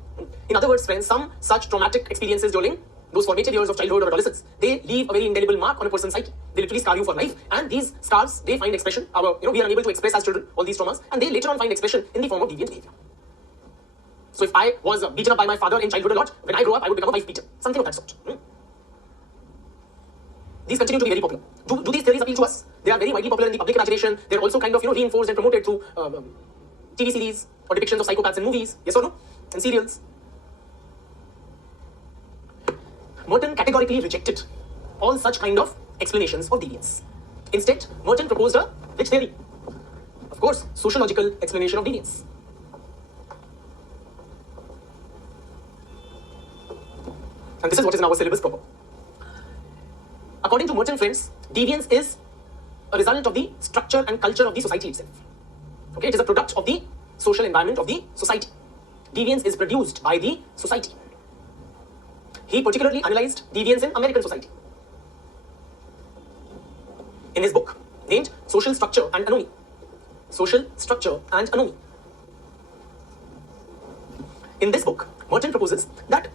In other words, friends, some such traumatic experiences during those formative years of childhood or adolescence, they leave a very indelible mark on a person's psyche. They literally scar you for life, and these scars, they find expression. We are unable to express as children all these traumas, and they later on find expression in the form of deviant behavior. So if I was beaten up by my father in childhood a lot, when I grow up, I would become a wife beater. Something of that sort. These continue to be very popular. Do these theories appeal to us? They are very widely popular in the public imagination. They're also kind of reinforced and promoted through TV series or depictions of psychopaths in movies. Yes or no? And serials. Merton categorically rejected all such kind of explanations of deviance. Instead, Merton proposed a which theory? Of course, sociological explanation of deviance. And this is what is in our syllabus proper. According to Merton, friends, deviance is a result of the structure and culture of the society itself. Okay, it is a product of the social environment of the society. Deviance is produced by the society. He particularly analyzed deviance in American society in his book named Social Structure and Anomy. Social Structure and Anomy. In this book, Merton proposes that,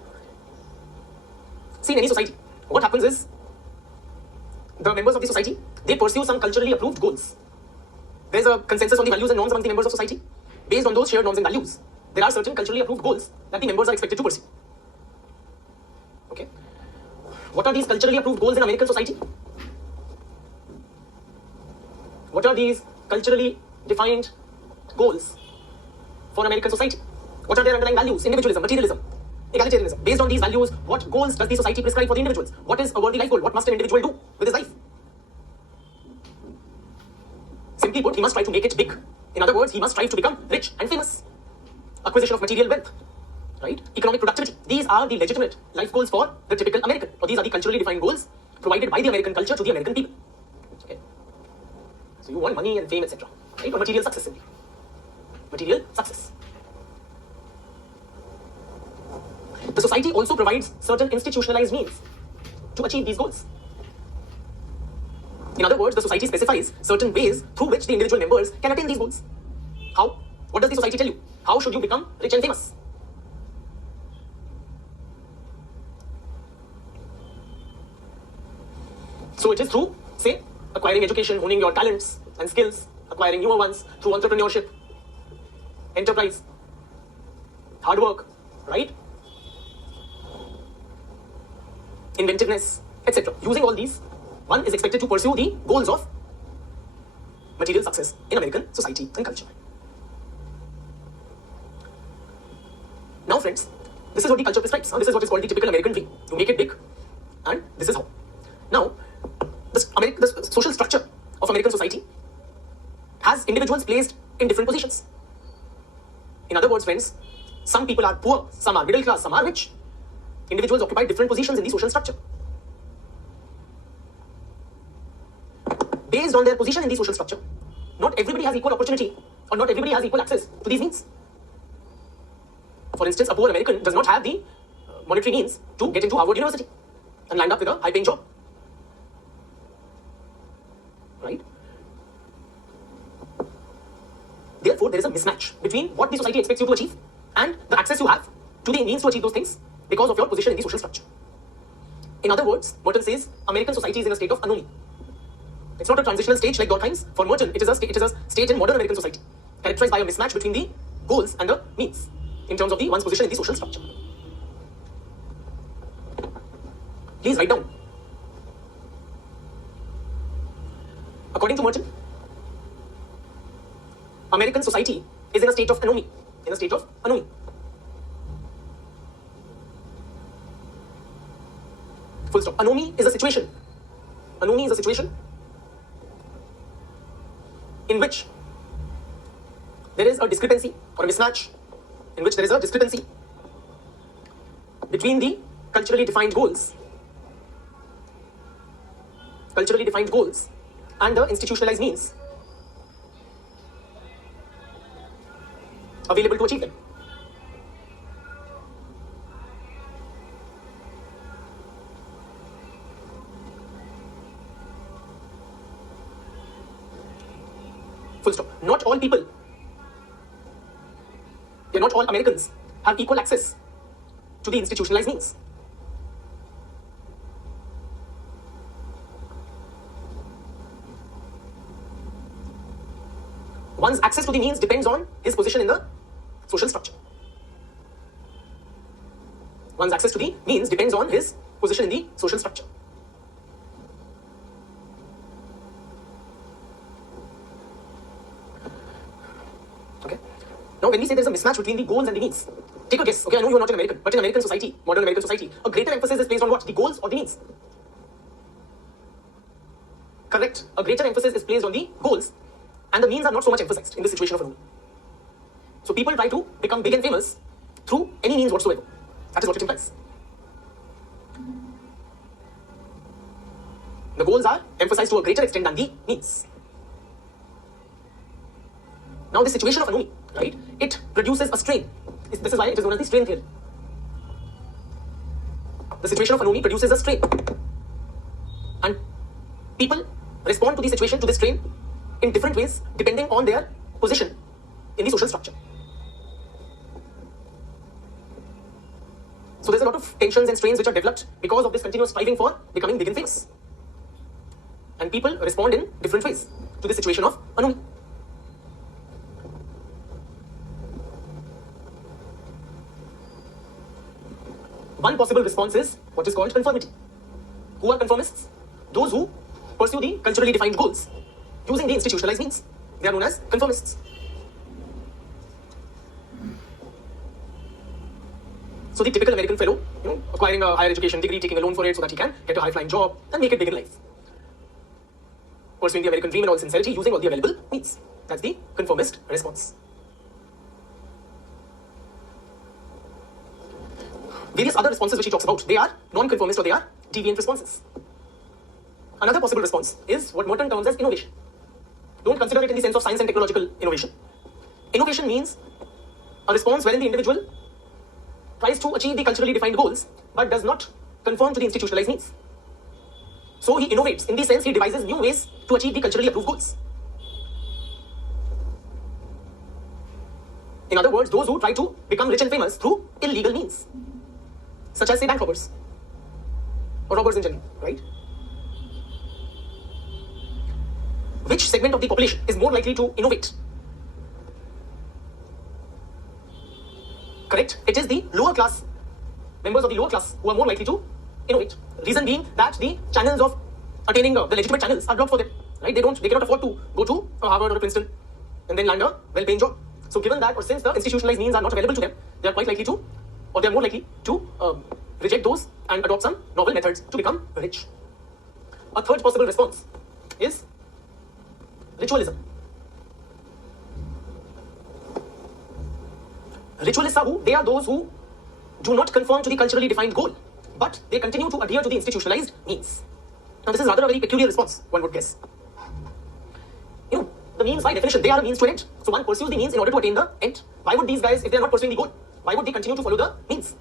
see, in any society, what happens is the members of the society, they pursue some culturally approved goals. There's a consensus on the values and norms among the members of society. Based on those shared norms and values, there are certain culturally approved goals that the members are expected to pursue. Okay. What are these culturally approved goals in American society? What are these culturally defined goals for American society? What are their underlying values? Individualism, materialism, egalitarianism. Based on these values, what goals does the society prescribe for the individuals? What is a worthy life goal? What must an individual do with his life? Simply put, he must try to make it big. In other words, he must strive to become rich and famous. Acquisition of material wealth, right? Economic productivity. These are the legitimate life goals for the typical American, or these are the culturally defined goals provided by the American culture to the American people. Okay. So you want money and fame, etc., right? Or material success simply. Material success. The society also provides certain institutionalized means to achieve these goals. In other words, the society specifies certain ways through which the individual members can attain these goals. How? What does the society tell you? How should you become rich and famous? So it is through, say, acquiring education, honing your talents and skills, acquiring newer ones, through entrepreneurship, enterprise, hard work, right? Inventiveness, etc. Using all these, one is expected to pursue the goals of material success in American society and culture. Now, friends, this is what the culture prescribes. This is what is called the typical American dream. You make it big, and this is how. Now, the social structure of American society has individuals placed in different positions. In other words, friends, some people are poor, some are middle class, some are rich. Individuals occupy different positions in the social structure. Based on their position in the social structure, not everybody has equal opportunity, or not everybody has equal access to these means. For instance, a poor American does not have the monetary means to get into Harvard University and land up with a high-paying job. Right? Therefore, there is a mismatch between what the society expects you to achieve and the access you have to the means to achieve those things because of your position in the social structure. In other words, Merton says American society is in a state of anomy. It's not a transitional stage like Durkheim's. For Merton, it is a state in modern American society, characterized by a mismatch between the goals and the means in terms of one's position in the social structure. Please write down. According to Merton, American society is in a state of anomy. In a state of anomy. Full stop. Anomy is a situation. Anomy is a situation in which there is a discrepancy or a mismatch, in which there is a discrepancy between the culturally defined goals and the institutionalized means available to achieve them. Full stop. Not all people, not all Americans have equal access to the institutionalized means. One's access to the means depends on his position in the social structure. One's access to the means depends on his position in the social structure. Okay. Now, when we say there's a mismatch between the goals and the means, take a guess. Okay, I know you are not an American, but in American society, modern American society, a greater emphasis is placed on what? The goals or the means? Correct. A greater emphasis is placed on the goals, and the means are not so much emphasized in this situation of anomy. So people try to become big and famous through any means whatsoever. That is what it implies. The goals are emphasized to a greater extent than the means. Now, this situation of anomie, right, it produces a strain. This is why it is known as the strain theory. The situation of anomie produces a strain. And people respond to the situation, to the strain, in different ways depending on their position in the social structure. So there's a lot of tensions and strains which are developed because of this continuous striving for becoming big and famous. And people respond in different ways to the situation of anomie. One possible response is what is called conformity. Who are conformists? Those who pursue the culturally defined goals using the institutionalized means. They are known as conformists. So the typical American fellow, acquiring a higher education degree, taking a loan for it so that he can get a high-flying job and make it big in life. Pursuing the American dream in all sincerity, using all the available means. That's the conformist response. Various other responses which he talks about, they are non-conformist or they are deviant responses. Another possible response is what Merton terms as innovation. Don't consider it in the sense of science and technological innovation. Innovation means a response wherein the individual tries to achieve the culturally defined goals but does not conform to the institutionalized needs. So he innovates in the sense he devises new ways to achieve the culturally approved goals. In other words, those who try to become rich and famous through illegal means, such as say bank robbers or robbers in general, right? Which segment of the population is more likely to innovate? Correct? It is the lower class, members of the lower class who are more likely to innovate. Reason being that the channels of attaining the legitimate channels are blocked for them, right? They cannot afford to go to a Harvard or a Princeton and then land a well-paying job. So given that, or since the institutionalized means are not available to them, they are quite likely to, or they are more likely to reject those and adopt some novel methods to become rich. A third possible response is ritualism. Ritualists are who? They are those who do not conform to the culturally defined goal, but they continue to adhere to the institutionalized means. Now, this is rather a very peculiar response, one would guess. The means by definition, they are a means to an end. So one pursues the means in order to attain the end. Why would these guys, if they are not pursuing the goal, why would they continue to follow the means?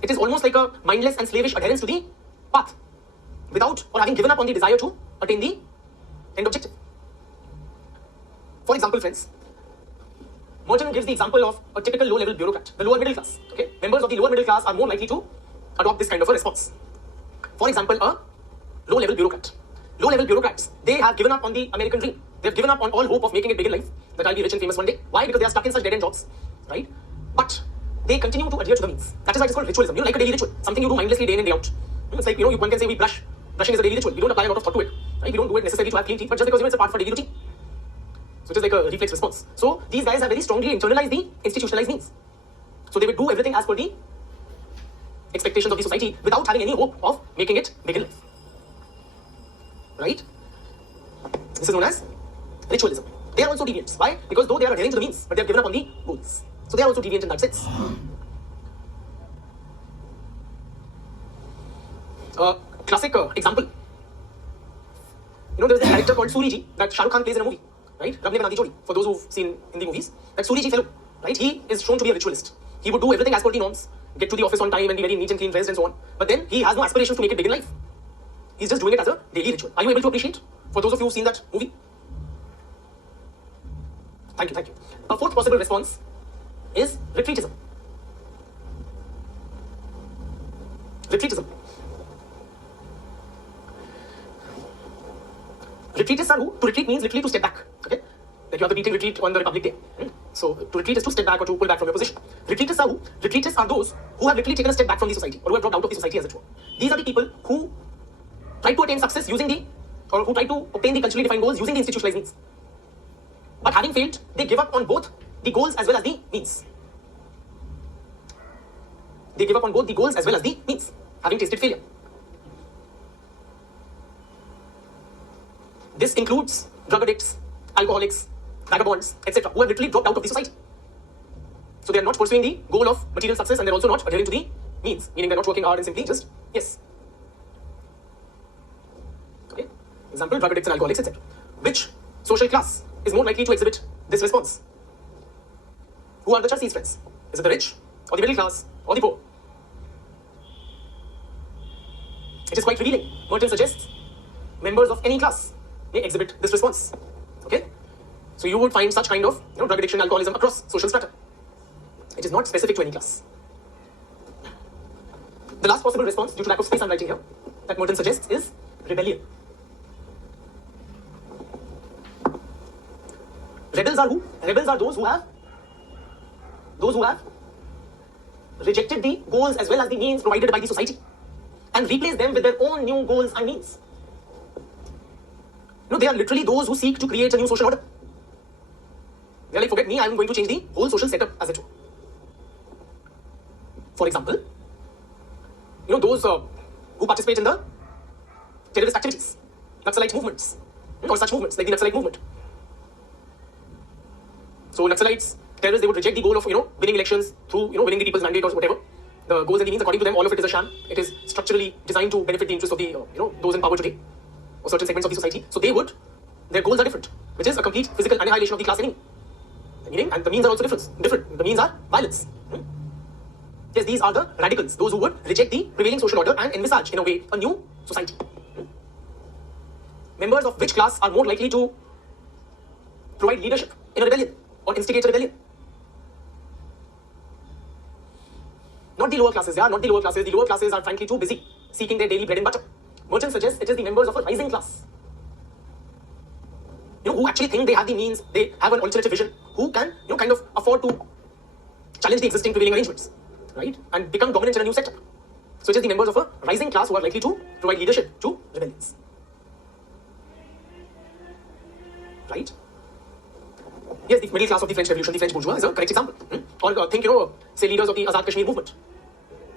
It is almost like a mindless and slavish adherence to the path, without or having given up on the desire to attain the end objective. For example, friends, Merton gives the example of a typical low-level bureaucrat, the lower middle class. Okay, members of the lower middle class are more likely to adopt this kind of a response. For example, a low-level bureaucrat. Low-level bureaucrats, they have given up on the American dream. They have given up on all hope of making it big in life, that I'll be rich and famous one day. Why? Because they are stuck in such dead-end jobs, right? But they continue to adhere to the means. That is why it's called ritualism. Like a daily ritual, something you do mindlessly day in and day out. It's like, one can say we brush. Brushing is a daily ritual. We don't apply a lot of thought to it, right? We don't do it necessarily to have clean teeth, but just because it's a part of a daily routine. So it is like a reflex response. So these guys have very strongly internalized the institutionalized means. So they would do everything as per the expectations of the society without having any hope of making it big in life. Right? This is known as ritualism. They are also deviants. Why? Because though they are adhering to the means, but they have given up on the goals. So they are also deviant in that sense. Classic example. There is a character called Suriji that Shah Rukh Khan plays in a movie, right? Rab ne bana di jodi. For those who've seen in the movies, that Suriji fellow, right? He is shown to be a ritualist. He would do everything as per the norms, get to the office on time and be very neat and clean dressed and so on. But then he has no aspirations to make it big in life. He's just doing it as a daily ritual. Are you able to appreciate? For those of you who've seen that movie? Thank you. A fourth possible response is retreatism. Retreatism. Retreatists are who? To retreat means literally to step back. Okay? Like you have the beating retreat on the Republic Day. So to retreat is to step back or to pull back from your position. Retreatists are who? Retreatists are those who have literally taken a step back from the society or who have dropped out of the society as it were. These are the people who try to attain success using or who try to obtain the culturally defined goals using the institutionalized means. But having failed, they give up on both the goals as well as the means. They give up on both the goals as well as the means, having tasted failure. This includes drug addicts, alcoholics, vagabonds, etc., who have literally dropped out of the society. So they are not pursuing the goal of material success and they're also not adhering to the means, meaning they're not working hard and simply just, yes. example, drug addicts and alcoholics, etc. Which social class is more likely to exhibit this response? Who are the Chelsea's friends? Is it the rich, or the middle class, or the poor? It is quite revealing. Merton suggests members of any class may exhibit this response. Okay? So you would find such kind of drug addiction, alcoholism across social strata. It is not specific to any class. The last possible response, due to lack of space I'm writing here, that Merton suggests is rebellion. Rebels are who? Rebels are those who have rejected the goals as well as the means provided by the society and replaced them with their own new goals and means. They are literally those who seek to create a new social order. They're like, forget me, I'm going to change the whole social setup as it were. For example, those who participate in the terrorist activities, Naxalite movements, or such movements like the Naxalite movement. So Naxalites, terrorists, they would reject the goal of winning elections through winning the people's mandate or whatever. The goals and the means, according to them, all of it is a sham. It is structurally designed to benefit the interests of the those in power today or certain segments of the society. So their goals are different, which is a complete physical annihilation of the class enemy. The meaning and the means are also different. The means are violence. Yes, these are the radicals, those who would reject the prevailing social order and envisage, in a way, a new society. Members of which class are more likely to provide leadership in a rebellion or instigate a rebellion? Not the lower classes, not the lower classes. The lower classes are frankly too busy seeking their daily bread and butter. Merchant suggests it is the members of a rising class. Who actually think they have the means, they have an alternative vision, who can, kind of afford to challenge the existing prevailing arrangements, right? And become dominant in a new sector. So it is the members of a rising class who are likely to provide leadership to rebellions. Right? Yes, the middle class of the French Revolution, the French bourgeois, is a correct example. Or think, say leaders of the Azad Kashmir movement.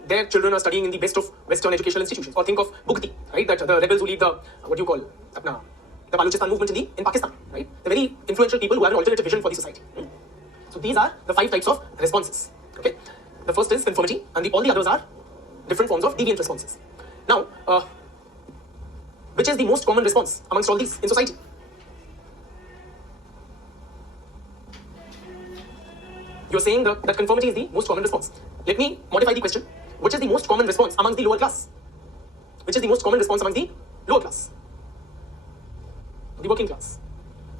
Their children are studying in the best of Western educational institutions. Or think of Bugti, right? That the rebels who lead the, the Balochistan movement in Pakistan, right? The very influential people who have an alternative vision for the society. So these are the 5 types of responses. Okay? The first is conformity, and all the others are different forms of deviant responses. Now, which is the most common response amongst all these in society? You're saying that conformity is the most common response. Let me modify the question. Which is the most common response amongst the lower class? Which is the most common response amongst the lower class? The working class.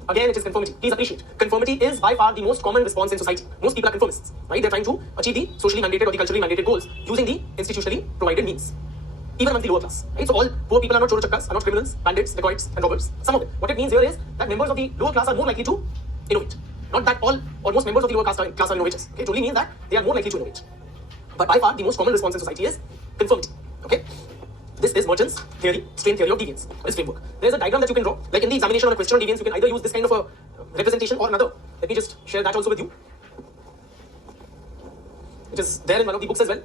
Again, it is conformity. Please appreciate. Conformity is by far the most common response in society. Most people are conformists, right? They're trying to achieve the socially mandated or the culturally mandated goals using the institutionally provided means. Even among the lower class, right? So all poor people are not chorachakkas, are not criminals, bandits, dacoits, and robbers. Some of them. What it means here is that members of the lower class are more likely to innovate. Not that almost members of the lower class are innovators. Okay? It only means that they are more likely to innovate. But by far, the most common response in society is conformity. Okay? This is Merton's theory, strain theory of deviance, or his framework. There's a diagram that you can draw. Like in the examination on a question on deviance, you can either use this kind of a representation or another. Let me just share that also with you. It is there in one of the books as well.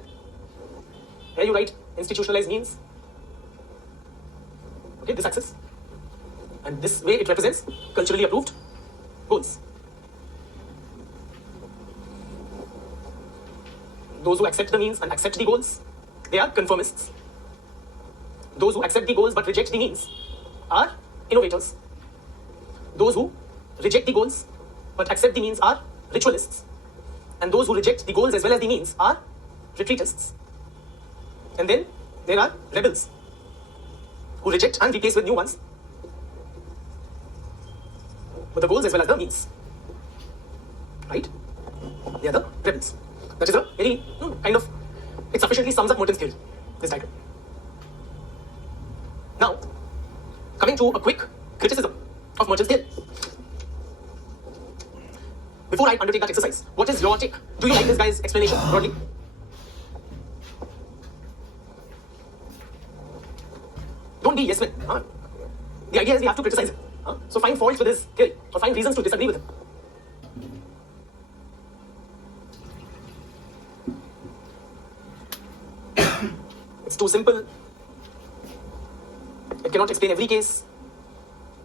Here you write institutionalized means. Okay, this axis. And this way it represents culturally approved goals. Those who accept the means and accept the goals, they are conformists. Those who accept the goals but reject the means are innovators. Those who reject the goals but accept the means are ritualists. And those who reject the goals as well as the means are retreatists. And then there are rebels who reject and replace with new ones with the goals as well as the means. Right? They are the rebels. That is a very it sufficiently sums up Merton's theory, this diagram. Now, coming to a quick criticism of Merton's theory. Before I undertake that exercise, what is your take? Do you like this guy's explanation broadly? Don't be yes men. The idea is we have to criticize him. So find faults with his theory or find reasons to disagree with him. It's too simple. It cannot explain every case.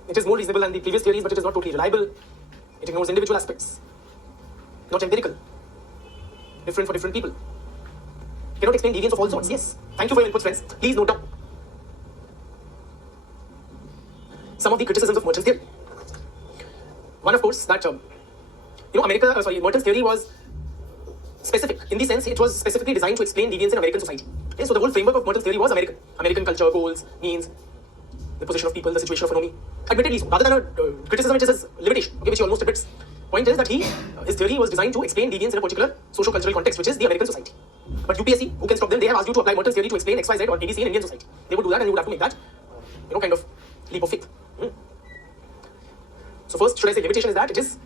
It is more reasonable than the previous theories, but it is not totally reliable. It ignores individual aspects. Not empirical. Different for different people. It cannot explain deviance of all sorts. Yes. Thank you for your inputs, friends. Please note down. some of the criticisms of Merton's theory. One, of course, that Merton's theory was specific in the sense it was specifically designed to explain deviance in American society. Okay, so the whole framework of Merton's theory was American culture, goals, means, the position of people, the situation of economy. Admittedly, so, rather than a criticism which is his limitation, okay, which he almost admits. Point is that his theory was designed to explain deviance in a particular socio-cultural context, which is the American society. But UPSC, who can stop them? They have asked you to apply Merton's theory to explain XYZ or ABC in Indian society. They would do that, and you would have to make that, kind of leap of faith. So first, should I say limitation is that it is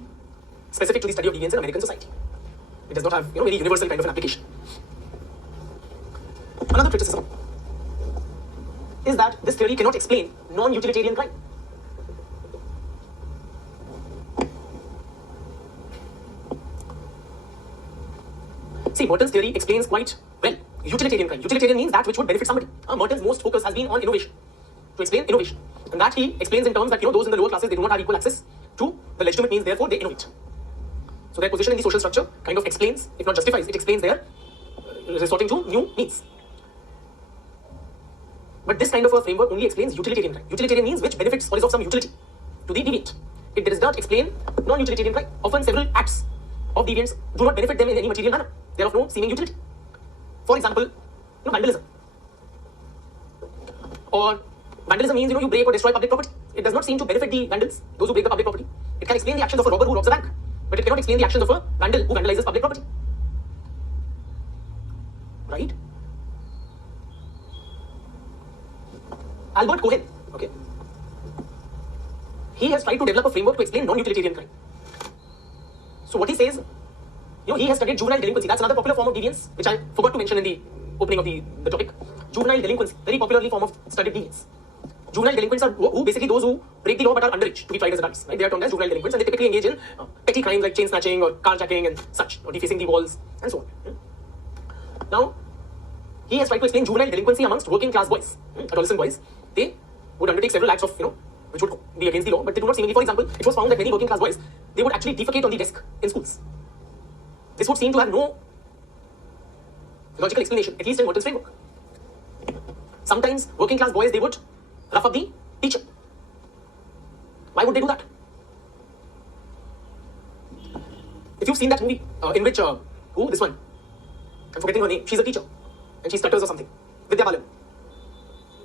specific to the study of deviance in American society. It does not have, very universal kind of an application. Another criticism is that this theory cannot explain non-utilitarian crime. See, Merton's theory explains quite well utilitarian crime. Utilitarian means that which would benefit somebody. Merton's most focus has been on innovation, to explain innovation. And that he explains in terms that, those in the lower classes, they do not have equal access to the legitimate means, therefore they innovate. So their position in the social structure kind of explains, if not justifies, it explains their resorting to new means. But this kind of a framework only explains utilitarian crime. Utilitarian means which benefits or is of some utility to the deviant. It does not explain non-utilitarian crime. Often several acts of deviants do not benefit them in any material manner. They are of no seeming utility. For example, vandalism. Or vandalism means, you break or destroy public property. It does not seem to benefit the vandals, those who break the public property. It can explain the actions of a robber who robs a bank, but it cannot explain the actions of a vandal who vandalizes public property. Right? Albert Cohen, okay. He has tried to develop a framework to explain non-utilitarian crime. So what he says, he has studied juvenile delinquency. That's another popular form of deviance, which I forgot to mention in the opening of the topic. Juvenile delinquency, very popularly form of studied deviance. Juvenile delinquents are basically those who break the law but are underage to be tried as adults. Right? They are termed as juvenile delinquents, and they typically engage in petty crimes like chain snatching or carjacking and such, or defacing the walls and so on. Now, he has tried to explain juvenile delinquency amongst working class boys, adolescent boys. They would undertake several acts of, which would be against the law, but they do not seemingly. For example, it was found that many working class boys, they would actually defecate on the desk in schools. This would seem to have no logical explanation, at least in Merton's framework. Sometimes working class boys, they would rough up the teacher. Why would they do that? If you've seen that movie in which, this one? I'm forgetting her name. She's a teacher and she stutters or something. Vidya Balan.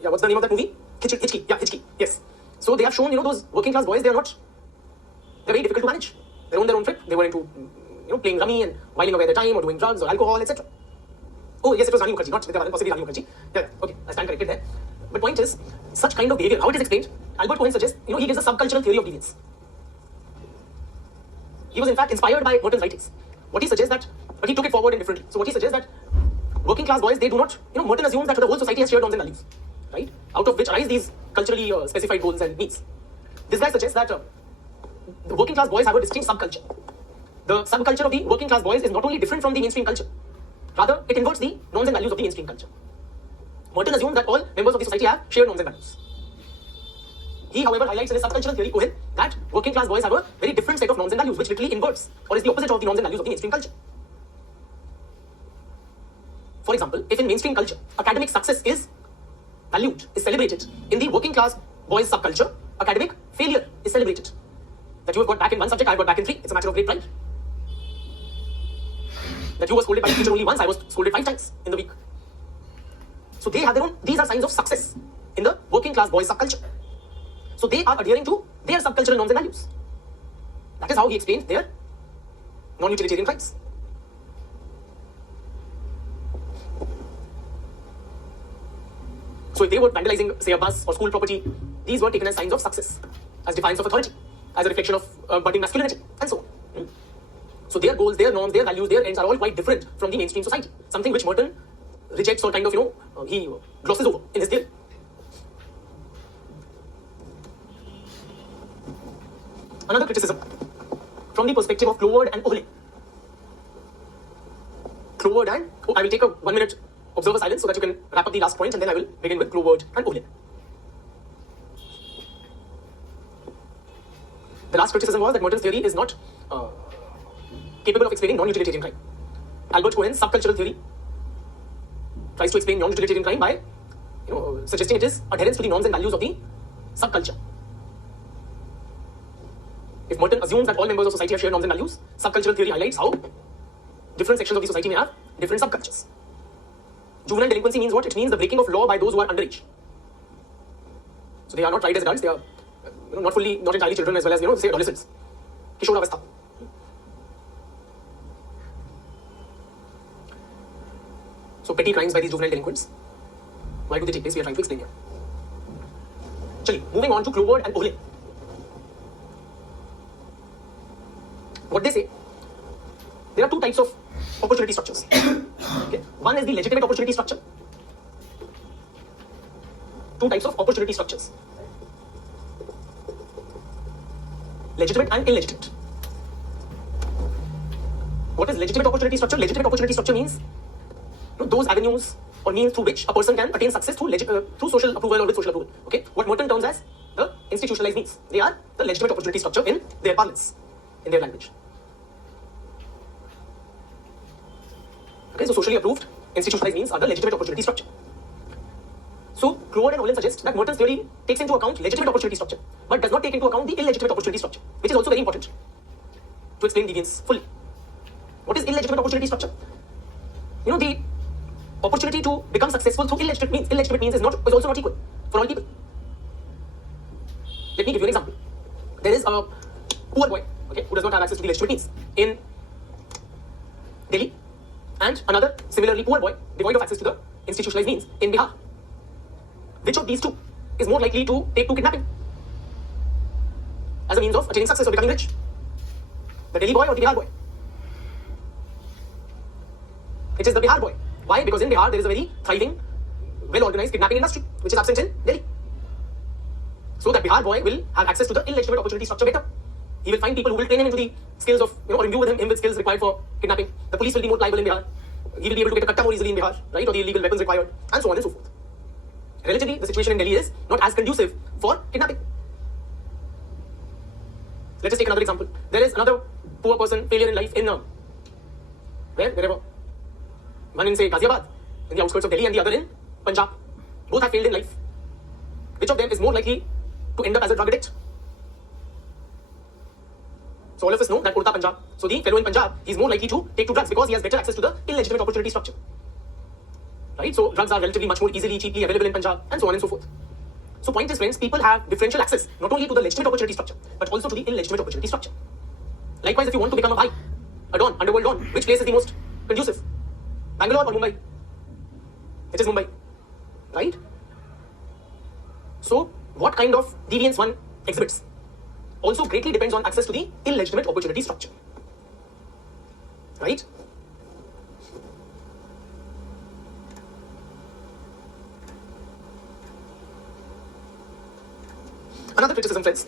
Yeah, what's the name of that movie? Hitchki. Yeah, Hitchki. Yes. So they have shown, those working class boys, they're very difficult to manage. They're on their own trip. They were into, playing rummy and whiling away their time or doing drugs or alcohol, etc. Oh, yes, it was Rani Mukherjee, not Vidya Balan, possibly Rani Mukherjee. Yeah, okay, I stand corrected there. But point is, such kind of behavior, how it is explained, Albert Cohen suggests, he gives a subcultural theory of deviance. He was in fact inspired by Merton's writings. What he suggests that, but he took it forward in differently. So what he suggests that working class boys, they do not, Merton assumes that the whole society has shared norms and values, right? Out of which arise these culturally specified goals and needs. This guy suggests that the working class boys have a distinct subculture. The subculture of the working class boys is not only different from the mainstream culture, rather it inverts the norms and values of the mainstream culture. Merton assumes that all members of the society have shared norms and values. He, however, highlights in his subcultural theory, Cohen, that working class boys have a very different set of norms and values, which literally inverts, or is the opposite of the norms and values of the mainstream culture. For example, if in mainstream culture, academic success is valued, is celebrated, in the working class boys subculture, academic failure is celebrated. That you have got back in one subject, I have got back in 3, it's a matter of great pride. That you were scolded by the teacher only once, I was scolded 5 times in the week. So they have their own, these are signs of success in the working class boys subculture. So they are adhering to their subcultural norms and values. That is how he explains their non-utilitarian crimes. So if they were vandalizing, say, a bus or school property, these were taken as signs of success, as defiance of authority, as a reflection of budding masculinity, and so on. So their goals, their norms, their values, their ends are all quite different from the mainstream society. Something which Merton rejects or kind of, he glosses over in his theory. Another criticism from the perspective of Cloward and Ohlin. Cloward and, I will take a 1-minute observer silence so that you can wrap up the last point, and then I will begin with Cloward and Ohlin. The last criticism was that Merton's theory is not capable of explaining non-utilitarian crime. Albert Cohen's subcultural theory tries to explain non-utilitarian crime by suggesting it is adherence to the norms and values of the subculture. If Merton assumes that all members of society have shared norms and values, subcultural theory highlights how different sections of the society may have different subcultures. Juvenile delinquency means what? It means the breaking of law by those who are underage. So they are not tried as adults, they are not entirely children as well as, say adolescents. Kishoravastha. So petty crimes by these juvenile delinquents. Why do they take place? We are trying to explain here. Chali, moving on to Clover and Olin. What they say, there are two types of opportunity structures. Okay. One is the legitimate opportunity structure. Two types of opportunity structures. Legitimate and illegitimate. What is legitimate opportunity structure? Legitimate opportunity structure means those avenues or means through which a person can attain success through social approval or with social approval. Okay. What Merton terms as the institutionalized means. They are the legitimate opportunity structure in their parlance, in their language. Okay, so socially approved institutionalized means are the legitimate opportunity structure. So Clover and Olin suggest that Merton's theory takes into account legitimate opportunity structure, but does not take into account the illegitimate opportunity structure, which is also very important to explain deviance fully. What is illegitimate opportunity structure? The opportunity to become successful through illegitimate means is also not equal for all people. Let me give you an example. There is a poor boy, okay, who does not have access to the legitimate means in Delhi, and another similarly poor boy devoid of access to the institutionalized means in Bihar. Which of these two is more likely to take to kidnapping as a means of attaining success or becoming rich? The Delhi boy or the Bihar boy? It is the Bihar boy. Why? Because in Bihar there is a very thriving, well-organized kidnapping industry which is absent in Delhi. So that Bihar boy will have access to the illegitimate opportunity structure better. He will find people who will train him into the skills of, or imbue him with skills required for kidnapping. The police will be more liable in Bihar. He will be able to get a katta more easily in Bihar, right? Or the illegal weapons required, and so on and so forth. Relatively, the situation in Delhi is not as conducive for kidnapping. Let us take another example. There is another poor person, failure in life in wherever. One in, say, Ghaziabad, in the outskirts of Delhi, and the other in Punjab. Both have failed in life. Which of them is more likely to end up as a drug addict? So all of us know that Urta Punjab. So the fellow in Punjab, he is more likely to take to drugs because he has better access to the illegitimate opportunity structure. Right? So drugs are relatively much more easily, cheaply available in Punjab, and so on and so forth. So point is, friends, people have differential access not only to the legitimate opportunity structure, but also to the illegitimate opportunity structure. Likewise, if you want to become a bhai, a don, underworld don, which place is the most conducive? Bangalore or Mumbai? It is Mumbai, right? So what kind of deviance one exhibits also greatly depends on access to the illegitimate opportunity structure, right? Another criticism, friends.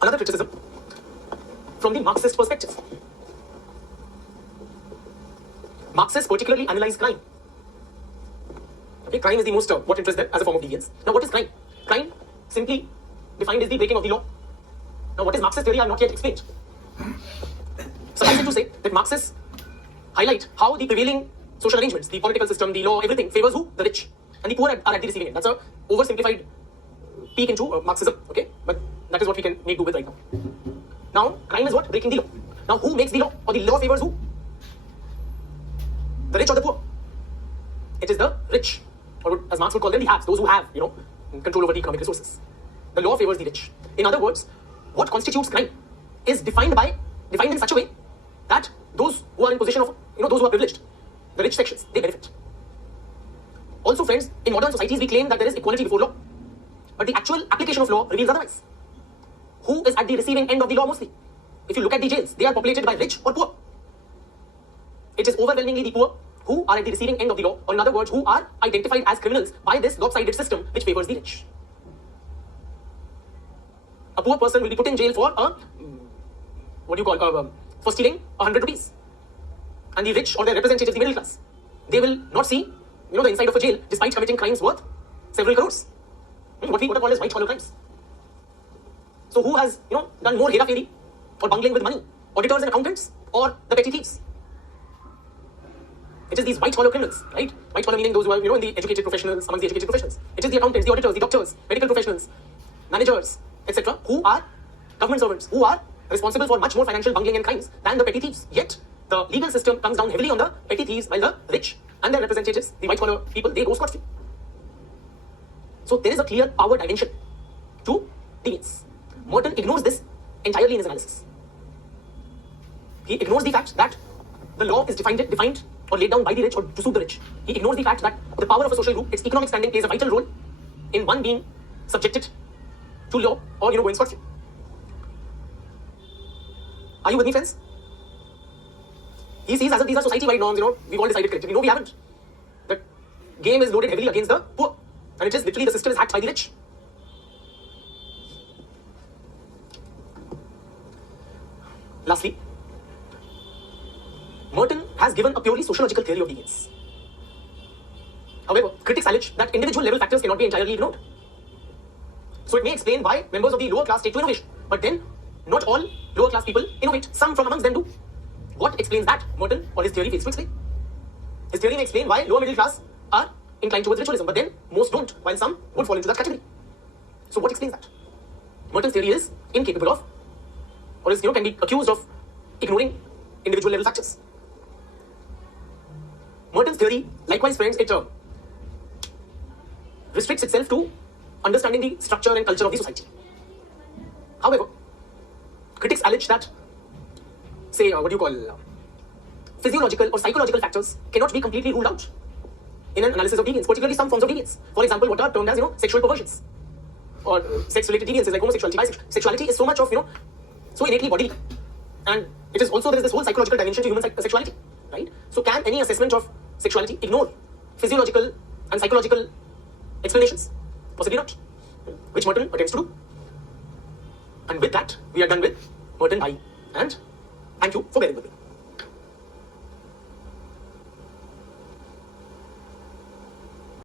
Another criticism from the Marxist perspective. Marxists particularly analyze crime. Okay, crime is the most what interests them as a form of deviance. Now, what is crime? Crime, simply defined, is the breaking of the law. Now, what is Marxist theory? I have not yet explained. Suffice it to say that Marxists highlight how the prevailing social arrangements, the political system, the law, everything favors who? The rich. And the poor are at the receiving end. That's a oversimplified peek into Marxism, okay? But that is what we can make do with right now. Now, crime is what? Breaking the law. Now, who makes the law? Or the law favors who? The rich or the poor? It is the rich. Or as Marx would call them, the haves, those who have, control over the economic resources. The law favors the rich. In other words, what constitutes crime is defined in such a way that those who are in position of, those who are privileged, the rich sections, they benefit. Also, friends, in modern societies, we claim that there is equality before law. But the actual application of law reveals otherwise. Who is at the receiving end of the law mostly? If you look at the jails, they are populated by rich or poor. It is overwhelmingly the poor who are at the receiving end of the law, or in other words, who are identified as criminals by this lopsided system which favors the rich. A poor person will be put in jail for for stealing 100 rupees. And the rich or their representatives, the middle class, they will not see, the inside of a jail despite committing crimes worth several crores. What we call as white collar crimes. So who has, done more hera-fairy or bungling with money? Auditors and accountants or the petty thieves? It is these white collar criminals, right? White collar meaning those who are, in the educated professionals, amongst the educated professionals. It is the accountants, the auditors, the doctors, medical professionals, managers, etc., who are government servants, who are responsible for much more financial bungling and crimes than the petty thieves. Yet, the legal system comes down heavily on the petty thieves, while the rich and their representatives, the white collar people, they go scot-free. So there is a clear power dimension to deviance. Merton ignores this entirely in his analysis. He ignores the fact that the law is defined or laid down by the rich or to suit the rich. He ignores the fact that the power of a social group, its economic standing, plays a vital role in one being subjected to law or going scot-free. Are you with me, friends? He sees as if these are society-wide norms, we've all decided collectively. No, we haven't. The game is loaded heavily against the poor. And it is literally the system is hacked by the rich. Lastly, Merton has given a purely sociological theory of deviance. However, critics allege that individual level factors cannot be entirely ignored. So it may explain why members of the lower class take to innovation. But then, not all lower class people innovate. Some from amongst them do. What explains that? Merton or his theory fails to explain. His theory may explain why lower middle class are inclined towards ritualism, but then most don't, while some would fall into that category. So what explains that? Merton's theory is incapable of, or is, can be accused of ignoring individual level factors. Merton's theory, likewise, friends, it restricts itself to understanding the structure and culture of the society. However, critics allege that, say, physiological or psychological factors cannot be completely ruled out in an analysis of deviance, particularly some forms of deviance. For example, what are termed as, sexual perversions or sex-related deviances like homosexuality, bisexuality is so much of, so innately bodily. And it is also, there is this whole psychological dimension to human sexuality, right? So can any assessment of sexuality ignore physiological and psychological explanations? Possibly not. Which Merton attempts to do. And with that, we are done with Merton I. And thank you for bearing with me.